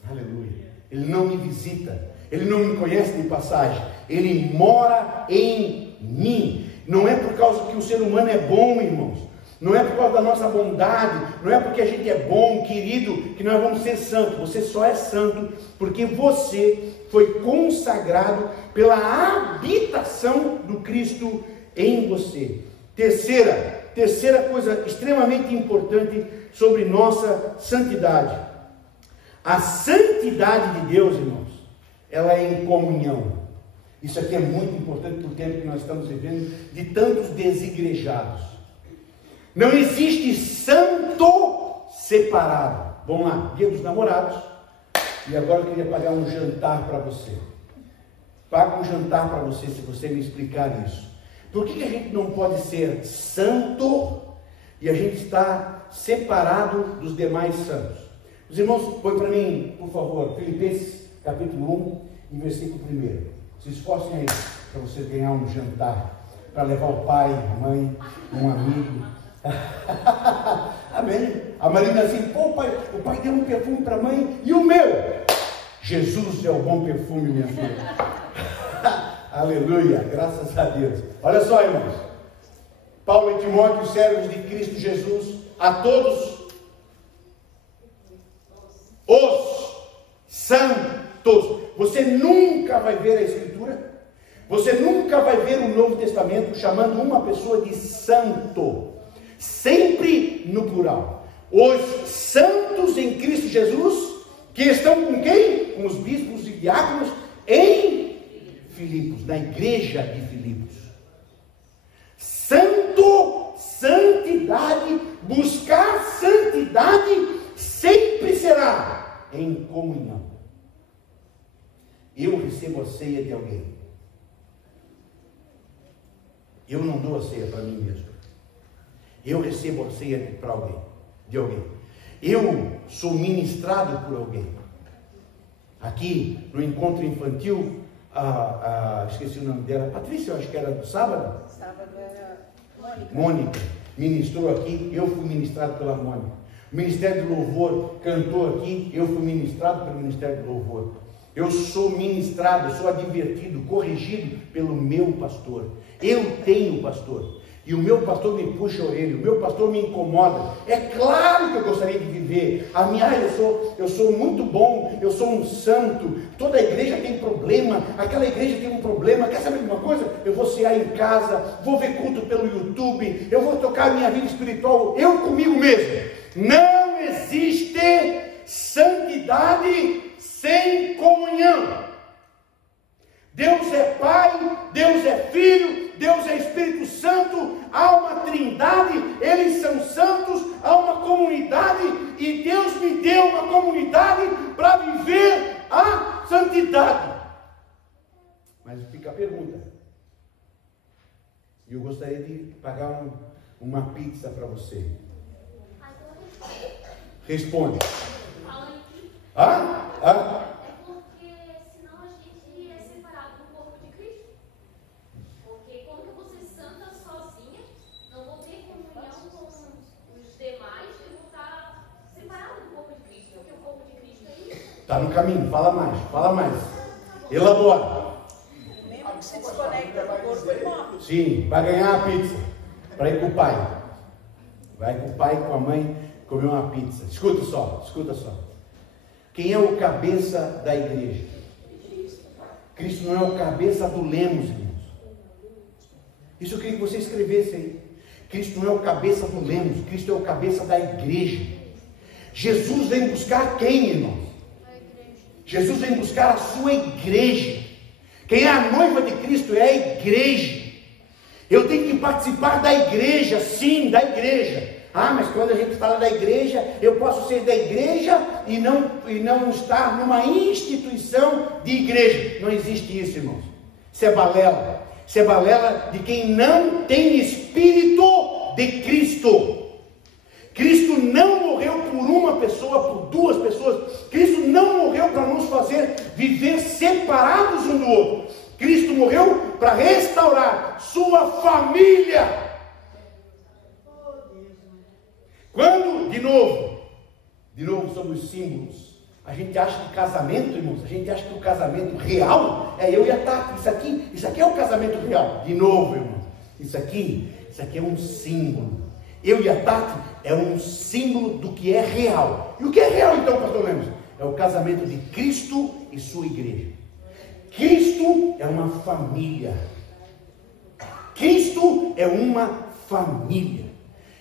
Aleluia. Ele não me visita, ele não me conhece de passagem, ele mora em mim. Não é por causa que o ser humano é bom, irmãos, não é por causa da nossa bondade, não é porque a gente é bom, querido, que nós vamos ser santos. Você só é santo porque você foi consagrado pela habitação do Cristo em você. Terceira coisa extremamente importante sobre nossa santidade. A santidade de Deus, irmãos, ela é em comunhão. Isso aqui é muito importante para o tempo que nós estamos vivendo, de tantos desigrejados. Não existe santo separado. Vamos lá, Dia dos Namorados. E agora eu queria pagar um jantar para você. Pago um jantar para você se você me explicar isso. Por que a gente não pode ser santo e a gente está separado dos demais santos? Os irmãos, põe para mim, por favor, Filipenses capítulo 1, em versículo 1. Se esforcem aí para você ganhar um jantar, para levar o pai, a mãe, um amigo. Amém? A Marina assim, pô, o pai deu um perfume para a mãe e o meu. Jesus é o bom perfume, minha filha. Aleluia, graças a Deus. Olha só, irmãos. Paulo e Timóteo, servos de Cristo Jesus, a todos os santos. Você nunca vai ver a Escritura, você nunca vai ver o Novo Testamento chamando uma pessoa de santo, sempre no plural. Os santos em Cristo Jesus, que estão com quem? Com os bispos e diáconos em Filipos, na igreja de Filipos. Santo, santidade, buscar santidade sempre será em comunhão. eu recebo a ceia de alguém. Eu não dou a ceia para mim mesmo. Eu recebo a ceia para alguém, de alguém. Eu sou ministrado por alguém. Aqui no encontro infantil, esqueci o nome dela, Patrícia, eu acho que era do sábado. Sábado era Mônica ministrou aqui, eu fui ministrado pela Mônica. O Ministério do Louvor cantou aqui, eu fui ministrado pelo Ministério do Louvor. Eu sou ministrado, sou advertido, corrigido pelo meu pastor. Eu tenho pastor. E o meu pastor me puxa a orelha, o meu pastor me incomoda. É claro que eu gostaria de viver. Eu sou muito bom, eu sou um santo. Toda a igreja tem problema, aquela igreja tem um problema. Quer saber de uma coisa? Eu vou cear em casa, vou ver culto pelo YouTube, eu vou tocar a minha vida espiritual, eu comigo mesmo. Não existe santidade sem comunhão. Deus é Pai, Deus é Filho, Deus é Espírito Santo, há uma trindade, eles são santos, há uma comunidade, e Deus me deu uma comunidade para viver a santidade. Mas fica a pergunta, e eu gostaria de pagar uma pizza para você. Responde. Está no caminho, fala mais. Elabora. Mesmo que se desconecta do corpo, ele morre. Sim, vai ganhar a pizza para ir com o pai. Vai com o pai e com a mãe comer uma pizza. Escuta só. Quem é o cabeça da igreja? Cristo não é o cabeça do lemos, irmãos. Isso eu queria que você escrevesse aí. Cristo não é o cabeça do lemos, Cristo é o cabeça da igreja. Jesus vem buscar quem, irmãos? Jesus vem buscar a sua igreja. Quem é a noiva de Cristo é a igreja. Eu tenho que participar da igreja, sim, da igreja. Mas quando a gente fala da igreja, eu posso ser da igreja e não estar numa instituição de igreja. Não existe isso, irmãos. Isso é balela. Isso é balela de quem não tem espírito de Cristo. Cristo não morreu por uma pessoa, por duas pessoas. Cristo não morreu para nos fazer viver separados um do outro. Cristo morreu para restaurar sua família. Quando, de novo sobre os símbolos, a gente acha que casamento, irmãos, a gente acha que o casamento real é eu e a Tati. Isso aqui é o casamento real. De novo, irmãos, isso aqui é um símbolo. Eu e a Tati é um símbolo do que é real. E o que é real então, pastor Lemos? É o casamento de Cristo e sua igreja. Cristo é uma família. Cristo é uma família.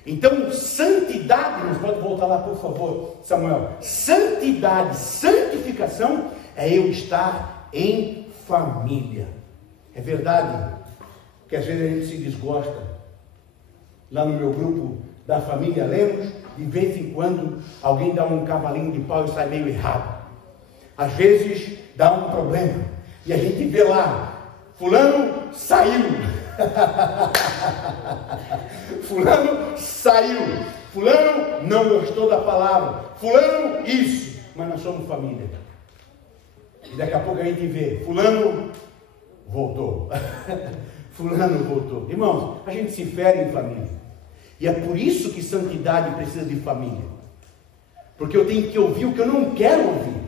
Então, santidade, nós pode voltar lá por favor, Samuel. Santidade, santificação é eu estar em família. É verdade que às vezes a gente se desgosta. Lá no meu grupo da família Lemos, de vez em quando alguém dá um cavalinho de pau e sai meio errado. Às vezes dá um problema e a gente vê lá, fulano saiu. Fulano saiu. Fulano não gostou da palavra. Fulano isso. Mas nós somos família. E daqui a pouco a gente vê, fulano voltou. Fulano voltou. Irmãos, a gente se fere em família. E é por isso que santidade precisa de família. Porque eu tenho que ouvir o que eu não quero ouvir.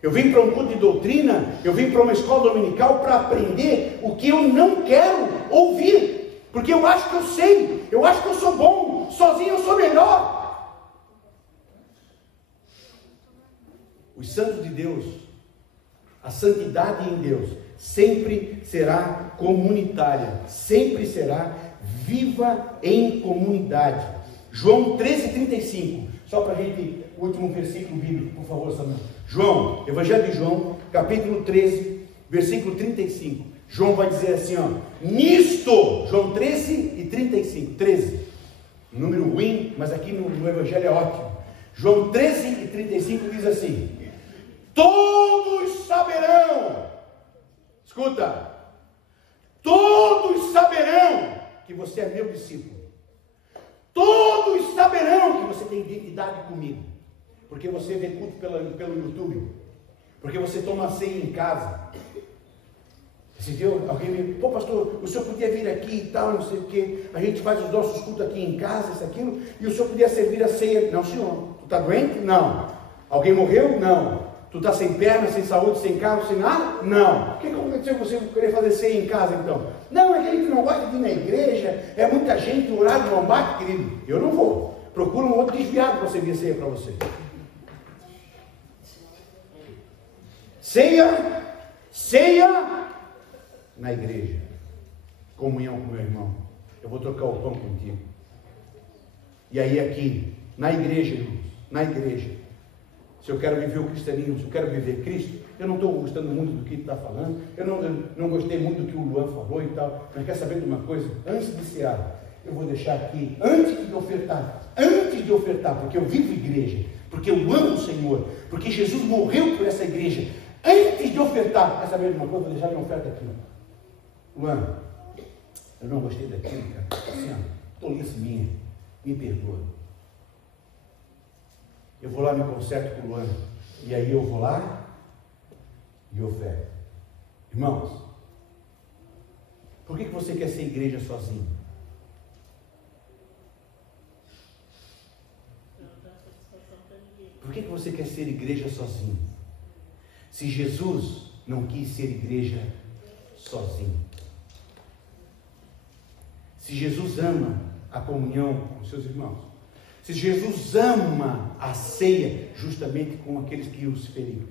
Eu vim para um culto de doutrina, eu vim para uma escola dominical para aprender o que eu não quero ouvir. Porque eu acho que eu sei, eu acho que eu sou bom, sozinho eu sou melhor. Os santos de Deus, a santidade em Deus, sempre será comunitária, sempre será viva em comunidade. João 13:35, só para a gente, o último versículo bíblico, por favor, Samuel. João, Evangelho de João, capítulo 13, versículo 35. João vai dizer assim, nisto, João 13:35, 13, número ruim, mas aqui no Evangelho é ótimo. João 13:35 diz assim: todos saberão Escuta, todos saberão que você é meu discípulo. Todos saberão que você tem identidade comigo. Porque você vê culto pelo YouTube. Porque você toma ceia em casa. Você viu? Alguém me pô, pastor, o senhor podia vir aqui e tal, não sei o quê. A gente faz os nossos cultos aqui em casa, isso, aquilo. E o senhor podia servir a ceia. Não, senhor. Tu está doente? Não. Alguém morreu? Não. Tu está sem perna, sem saúde, sem carro, sem nada? Não. O que aconteceu com você querer fazer ceia em casa então? Não, é que a gente não gosta de ir na igreja, é muita gente, o horário não bate, querido. Eu não vou. Procura um outro desviado para servir ceia para você. Ceia na igreja. Comunhão com meu irmão. Eu vou trocar o pão contigo. E aí aqui, na igreja, irmãos, na igreja, se eu quero viver o cristianismo, se eu quero viver Cristo, eu não estou gostando muito do que ele está falando, eu não gostei muito do que o Luan falou e tal, mas quer saber de uma coisa? Antes de cear, eu vou deixar aqui, antes de ofertar, porque eu vivo igreja, porque eu amo o Senhor, porque Jesus morreu por essa igreja, antes de ofertar, quer saber de uma coisa? Vou deixar minha oferta aqui. Luan, eu não gostei daquilo, cara, assim, ó, tolice minha, me perdoa. Eu vou lá, me conserto com o Luan, e aí eu vou lá e oferto. Irmãos, por que você quer ser igreja sozinho? Por que você quer ser igreja sozinho? Se Jesus não quis ser igreja sozinho. Se Jesus ama a comunhão com seus irmãos. Se Jesus ama a ceia justamente com aqueles que os feriram.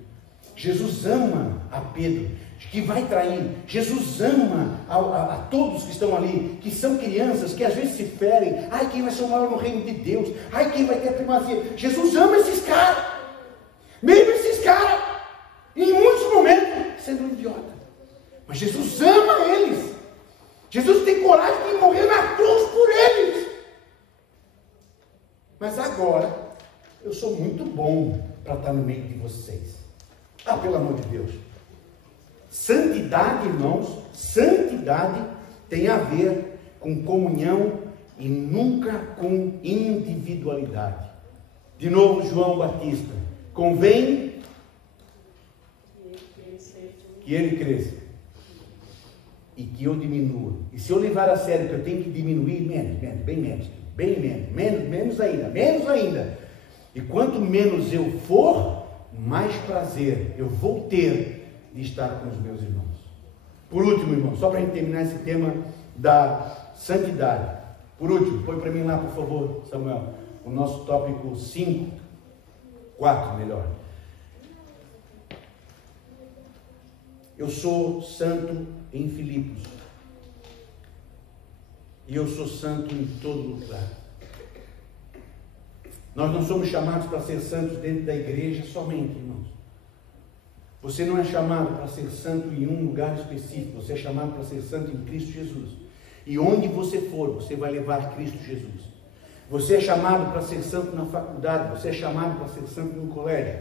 Jesus ama a Pedro, que vai trair. Jesus ama a todos que estão ali, que são crianças, que às vezes se ferem. Ai, quem vai ser o maior no reino de Deus? Ai, quem vai ter a primazia? Jesus ama esses caras. Mesmo esses caras, em muitos momentos, sendo um idiota. Mas Jesus ama eles. Jesus tem coragem de morrer na cruz por eles. Mas agora, eu sou muito bom para estar no meio de vocês. Ah, pelo amor de Deus. Santidade, irmãos, santidade tem a ver com comunhão e nunca com individualidade. De novo, João Batista. Convém que ele cresça e que eu diminua. E se eu levar a sério que eu tenho que diminuir, menos ainda. E quanto menos eu for, mais prazer eu vou ter de estar com os meus irmãos. Por último, irmão, só para a gente terminar esse tema da santidade. Por último, põe para mim lá, por favor, Samuel, o nosso tópico 4 melhor. Eu sou santo em Filipos. E eu sou santo em todo lugar. Nós não somos chamados para ser santos dentro da igreja somente, irmãos. Você não é chamado para ser santo em um lugar específico. Você é chamado para ser santo em Cristo Jesus. E onde você for, você vai levar Cristo Jesus. Você é chamado para ser santo na faculdade. Você é chamado para ser santo no colégio.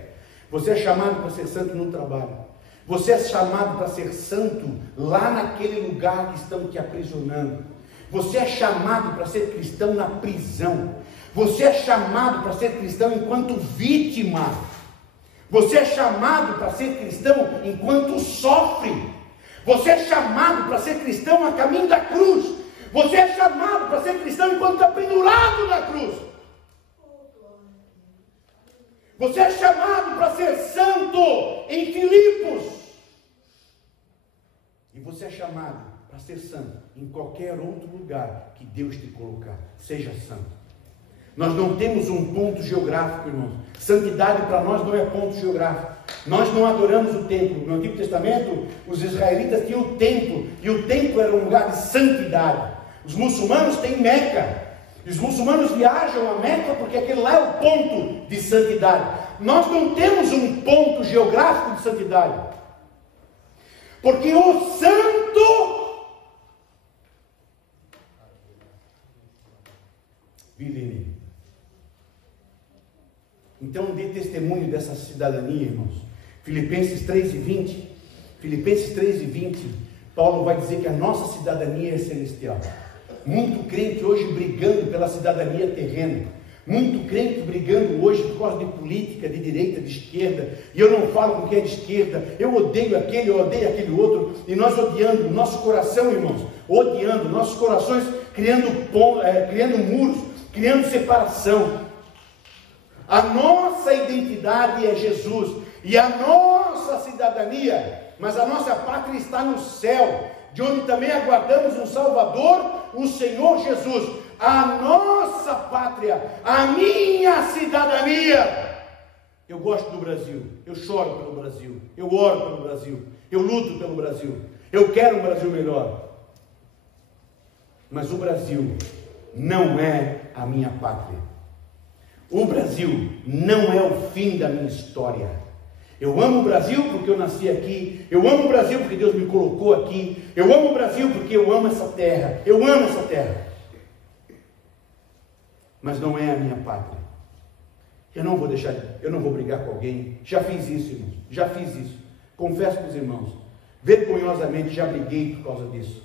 Você é chamado para ser santo no trabalho. Você é chamado para ser santo lá naquele lugar que estão te aprisionando. Você é chamado para ser cristão na prisão. Você é chamado para ser cristão enquanto vítima. Você é chamado para ser cristão enquanto sofre. Você é chamado para ser cristão a caminho da cruz. Você é chamado para ser cristão enquanto está pendurado na cruz. Você é chamado para ser santo em Filipos. E você é chamado para ser santo em qualquer outro lugar que Deus te colocar. Seja santo. Nós não temos um ponto geográfico, irmãos. Santidade para nós não é ponto geográfico. Nós não adoramos o templo. No Antigo Testamento, os israelitas tinham o templo. E o templo era um lugar de santidade. Os muçulmanos têm Meca. E os muçulmanos viajam a Meca porque aquele lá é o ponto de santidade. Nós não temos um ponto geográfico de santidade. Porque o santo vive em mim. Então dê testemunho dessa cidadania, irmãos. Filipenses 3:20. Filipenses 3:20, Paulo vai dizer que a nossa cidadania é celestial. Muito crente hoje brigando pela cidadania terrena. Muito crente brigando hoje por causa de política, de direita, de esquerda. E eu não falo com quem é de esquerda. Eu odeio aquele, eu odeio aquele outro. E nós odiando o nosso coração, irmãos. Odiando nossos corações, criando muros, criando separação. A nossa identidade é Jesus. E a nossa cidadania, mas a nossa pátria está no céu, de onde também aguardamos um Salvador, o Senhor Jesus. A nossa pátria, a minha cidadania. Eu gosto do Brasil, eu choro pelo Brasil, eu oro pelo Brasil, eu luto pelo Brasil, eu quero um Brasil melhor. Mas o Brasil não é a minha pátria. O Brasil não é o fim da minha história. Eu amo o Brasil porque eu nasci aqui. Eu amo o Brasil porque Deus me colocou aqui. Eu amo o Brasil porque eu amo essa terra. Eu amo essa terra. Mas não é a minha pátria. Eu não vou brigar com alguém. Já fiz isso, irmãos. Já fiz isso. Confesso para os irmãos. Vergonhosamente já briguei por causa disso.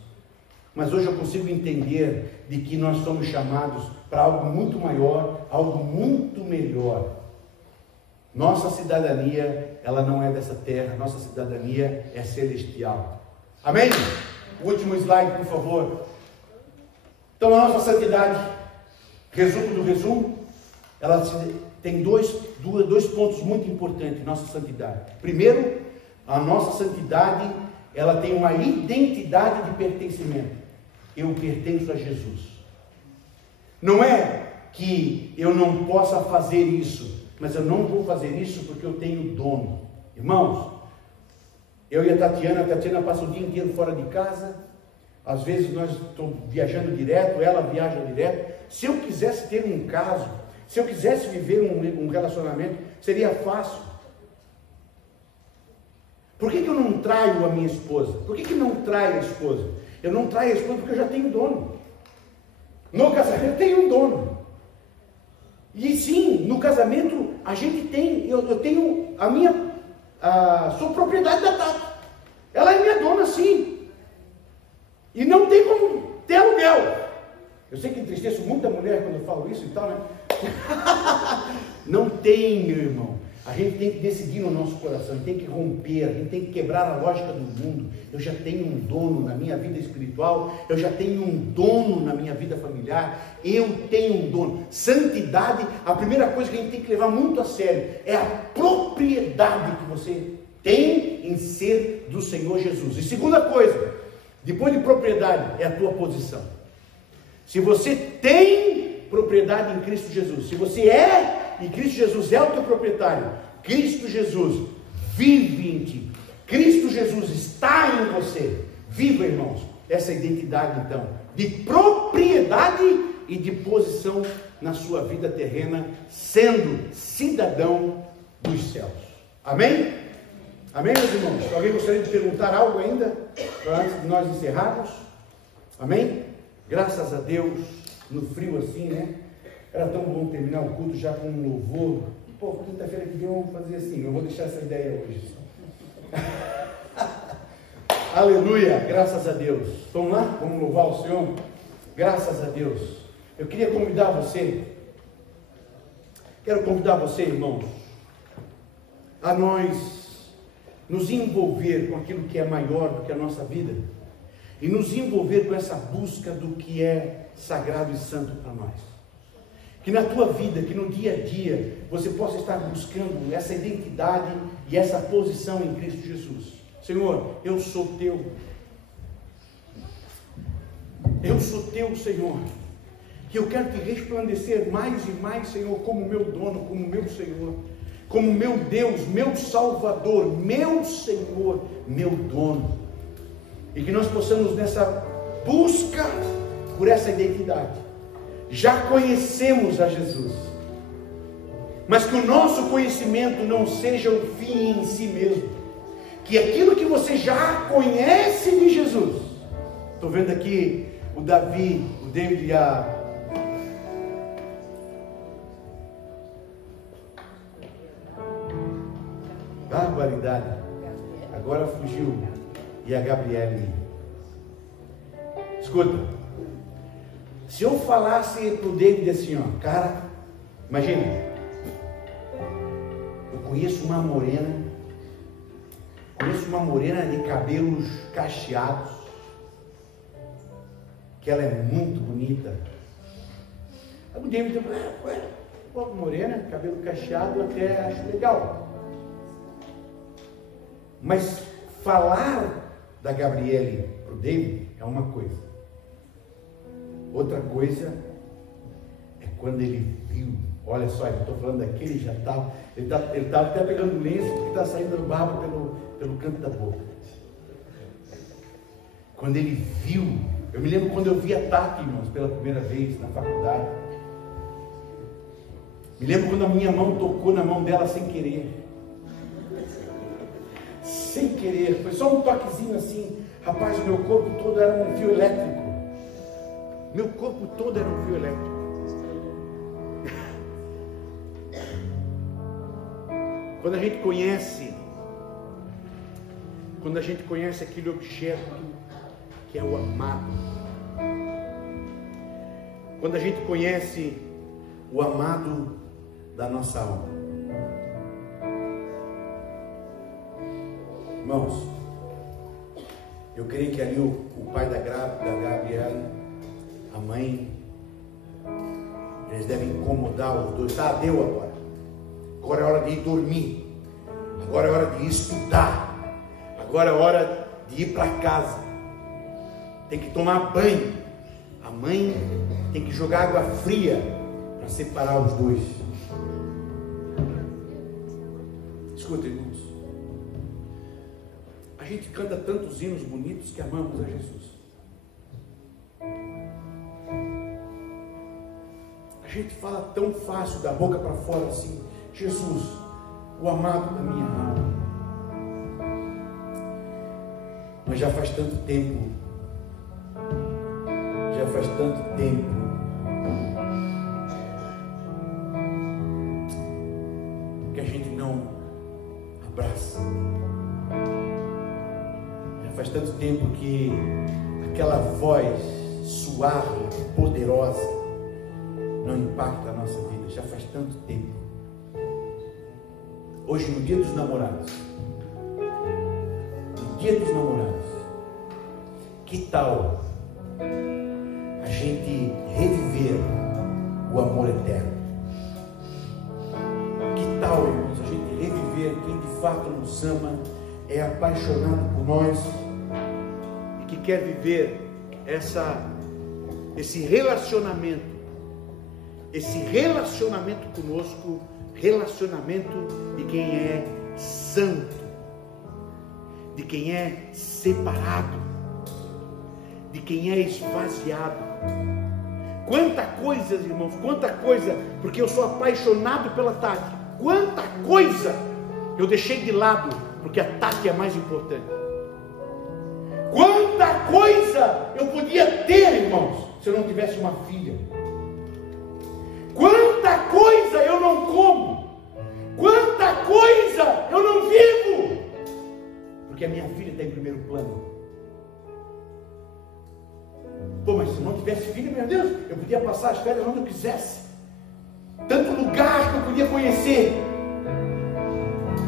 Mas hoje eu consigo entender de que nós somos chamados para algo muito maior, algo muito melhor. Nossa cidadania, ela não é dessa terra, nossa cidadania é celestial. Amém? O último slide, por favor. Então, a nossa santidade, resumo do resumo, ela tem dois pontos muito importantes, nossa santidade. Primeiro, a nossa santidade, ela tem uma identidade de pertencimento. Eu pertenço a Jesus. Não é que eu não possa fazer isso, mas eu não vou fazer isso porque eu tenho dono. Irmãos, eu e a Tatiana passa o dia inteiro fora de casa. Às vezes nós estamos viajando direto, ela viaja direto. Se eu quisesse ter um caso, se eu quisesse viver um relacionamento, seria fácil. Por que eu não traio a minha esposa? Por que não traio a esposa? Eu não traio a esposa porque eu já tenho dono. No casamento eu tenho um dono. E sim, no casamento a gente tem, eu tenho sou propriedade da Tati. Ela é minha dona, sim. E não tem como ter aluguel. Eu sei que entristeço muita mulher quando eu falo isso e tal, né? Não tem, meu irmão. A gente tem que decidir no nosso coração, tem que romper, a gente tem que quebrar a lógica do mundo. Eu já tenho um dono na minha vida espiritual, eu já tenho um dono na minha vida familiar, eu tenho um dono. Santidade, a primeira coisa que a gente tem que levar muito a sério, é a propriedade que você tem em ser do Senhor Jesus. E segunda coisa, depois de propriedade, é a tua posição. Se você tem propriedade em Cristo Jesus, se você é, e Cristo Jesus é o teu proprietário, Cristo Jesus vive em ti, Cristo Jesus está em você. Viva, irmãos, essa identidade então, de propriedade e de posição na sua vida terrena, sendo cidadão dos céus. Amém? Amém, meus irmãos? Alguém gostaria de perguntar algo ainda, antes de nós encerrarmos? Amém? Graças a Deus, no frio assim, né? Era tão bom terminar o culto já com um louvor. Pô, quinta-feira que vem vamos fazer assim, eu vou deixar essa ideia hoje. Aleluia, graças a Deus. Vamos lá? Vamos louvar o Senhor? Graças a Deus. Eu queria convidar você, irmãos, a nós nos envolver com aquilo que é maior do que a nossa vida e nos envolver com essa busca do que é sagrado e santo para nós. Que na tua vida, que no dia a dia, você possa estar buscando essa identidade e essa posição em Cristo Jesus. Senhor, eu sou teu. Eu sou teu, Senhor. Que eu quero te resplandecer mais e mais, Senhor, como meu dono, como meu Senhor, como meu Deus, meu Salvador, meu Senhor, meu dono. E que nós possamos nessa busca por essa identidade. Já conhecemos a Jesus, mas que o nosso conhecimento não seja o fim em si mesmo, que aquilo que você já conhece de Jesus, estou vendo aqui o Davi, o David e a barbaridade, a Agora fugiu. E a Gabriele. Escuta. Se eu falasse pro David assim, ó, cara, imagina, eu conheço uma morena de cabelos cacheados, que ela é muito bonita. Aí o David falou, pô, morena, cabelo cacheado, eu até acho legal. Mas falar da Gabriele pro David é uma coisa. Outra coisa é quando ele viu, olha só, eu estou falando daquele, já estava, ele estava até pegando o lenço, porque está saindo barba pelo canto da boca. Quando ele viu, eu me lembro quando eu vi a Tati, irmãos, pela primeira vez na faculdade. Me lembro quando a minha mão tocou na mão dela sem querer. Sem querer, foi só um toquezinho assim. Rapaz, o meu corpo todo era um fio elétrico. Meu corpo todo era um fio elétrico. Quando a gente conhece aquele objeto que é o amado, quando a gente conhece o amado da nossa alma, irmãos, eu creio que ali o pai da Gabriela, a mãe, eles devem incomodar os dois. Tá, deu agora. Agora é hora de ir dormir. Agora é hora de estudar. Agora é hora de ir para casa. Tem que tomar banho. A mãe tem que jogar água fria para separar os dois. Escuta, irmãos. A gente canta tantos hinos bonitos que amamos a Jesus. A gente fala tão fácil da boca para fora assim: Jesus, o amado da minha alma. Mas já faz tanto tempo que a gente não abraça. Já faz tanto tempo que aquela voz suave, poderosa, não impacta a nossa vida. Já faz tanto tempo. Hoje, no dia dos namorados, que tal a gente reviver o amor eterno? Que tal, irmãos, a gente reviver quem de fato nos ama, é apaixonado por nós e que quer viver esse relacionamento conosco, relacionamento de quem é santo, de quem é separado, de quem é esvaziado. Quanta coisa, irmãos, quanta coisa, porque eu sou apaixonado pela Tati, quanta coisa eu deixei de lado, porque a Tati é mais importante. Quanta coisa eu podia ter, irmãos, se eu não tivesse uma filha. Quanta coisa eu não como, quanta coisa eu não vivo, porque a minha filha está em primeiro plano. Pô, mas se não tivesse filha, meu Deus, eu podia passar as férias onde eu quisesse, tanto lugar que eu podia conhecer,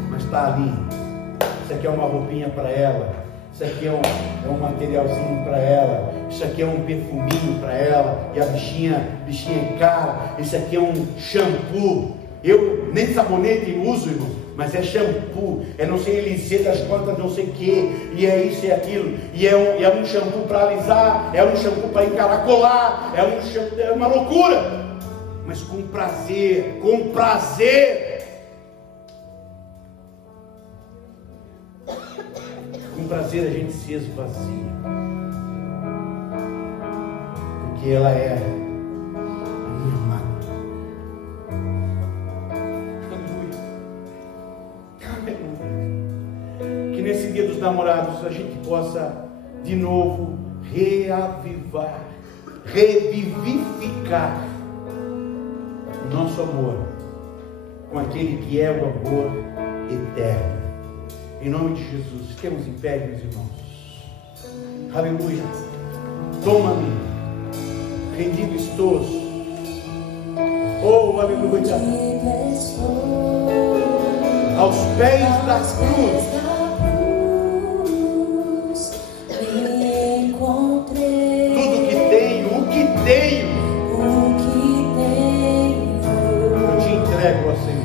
mas está ali. Isso aqui é uma roupinha para ela, isso aqui é um materialzinho para ela, isso aqui é um perfuminho para ela, e a bichinha é cara, isso aqui é um shampoo. Eu nem sabonete uso, irmão, mas é shampoo, é não sei Elise das plantas não sei o que, e é isso e aquilo, e é um shampoo para alisar, é um shampoo para encaracolar, é uma loucura, mas com prazer, com prazer. Com prazer a gente se esvazia, porque ela é a minha amada. Que nesse dia dos namorados a gente possa de novo reavivar, revivificar o nosso amor com aquele que é o amor eterno. Em nome de Jesus, fiquemos em pé, meus irmãos. Aleluia. Toma-me, rendido estou. Oh, aleluia. Aos pés da cruz. Tudo que tenho, o que tenho, eu te entrego ao Senhor.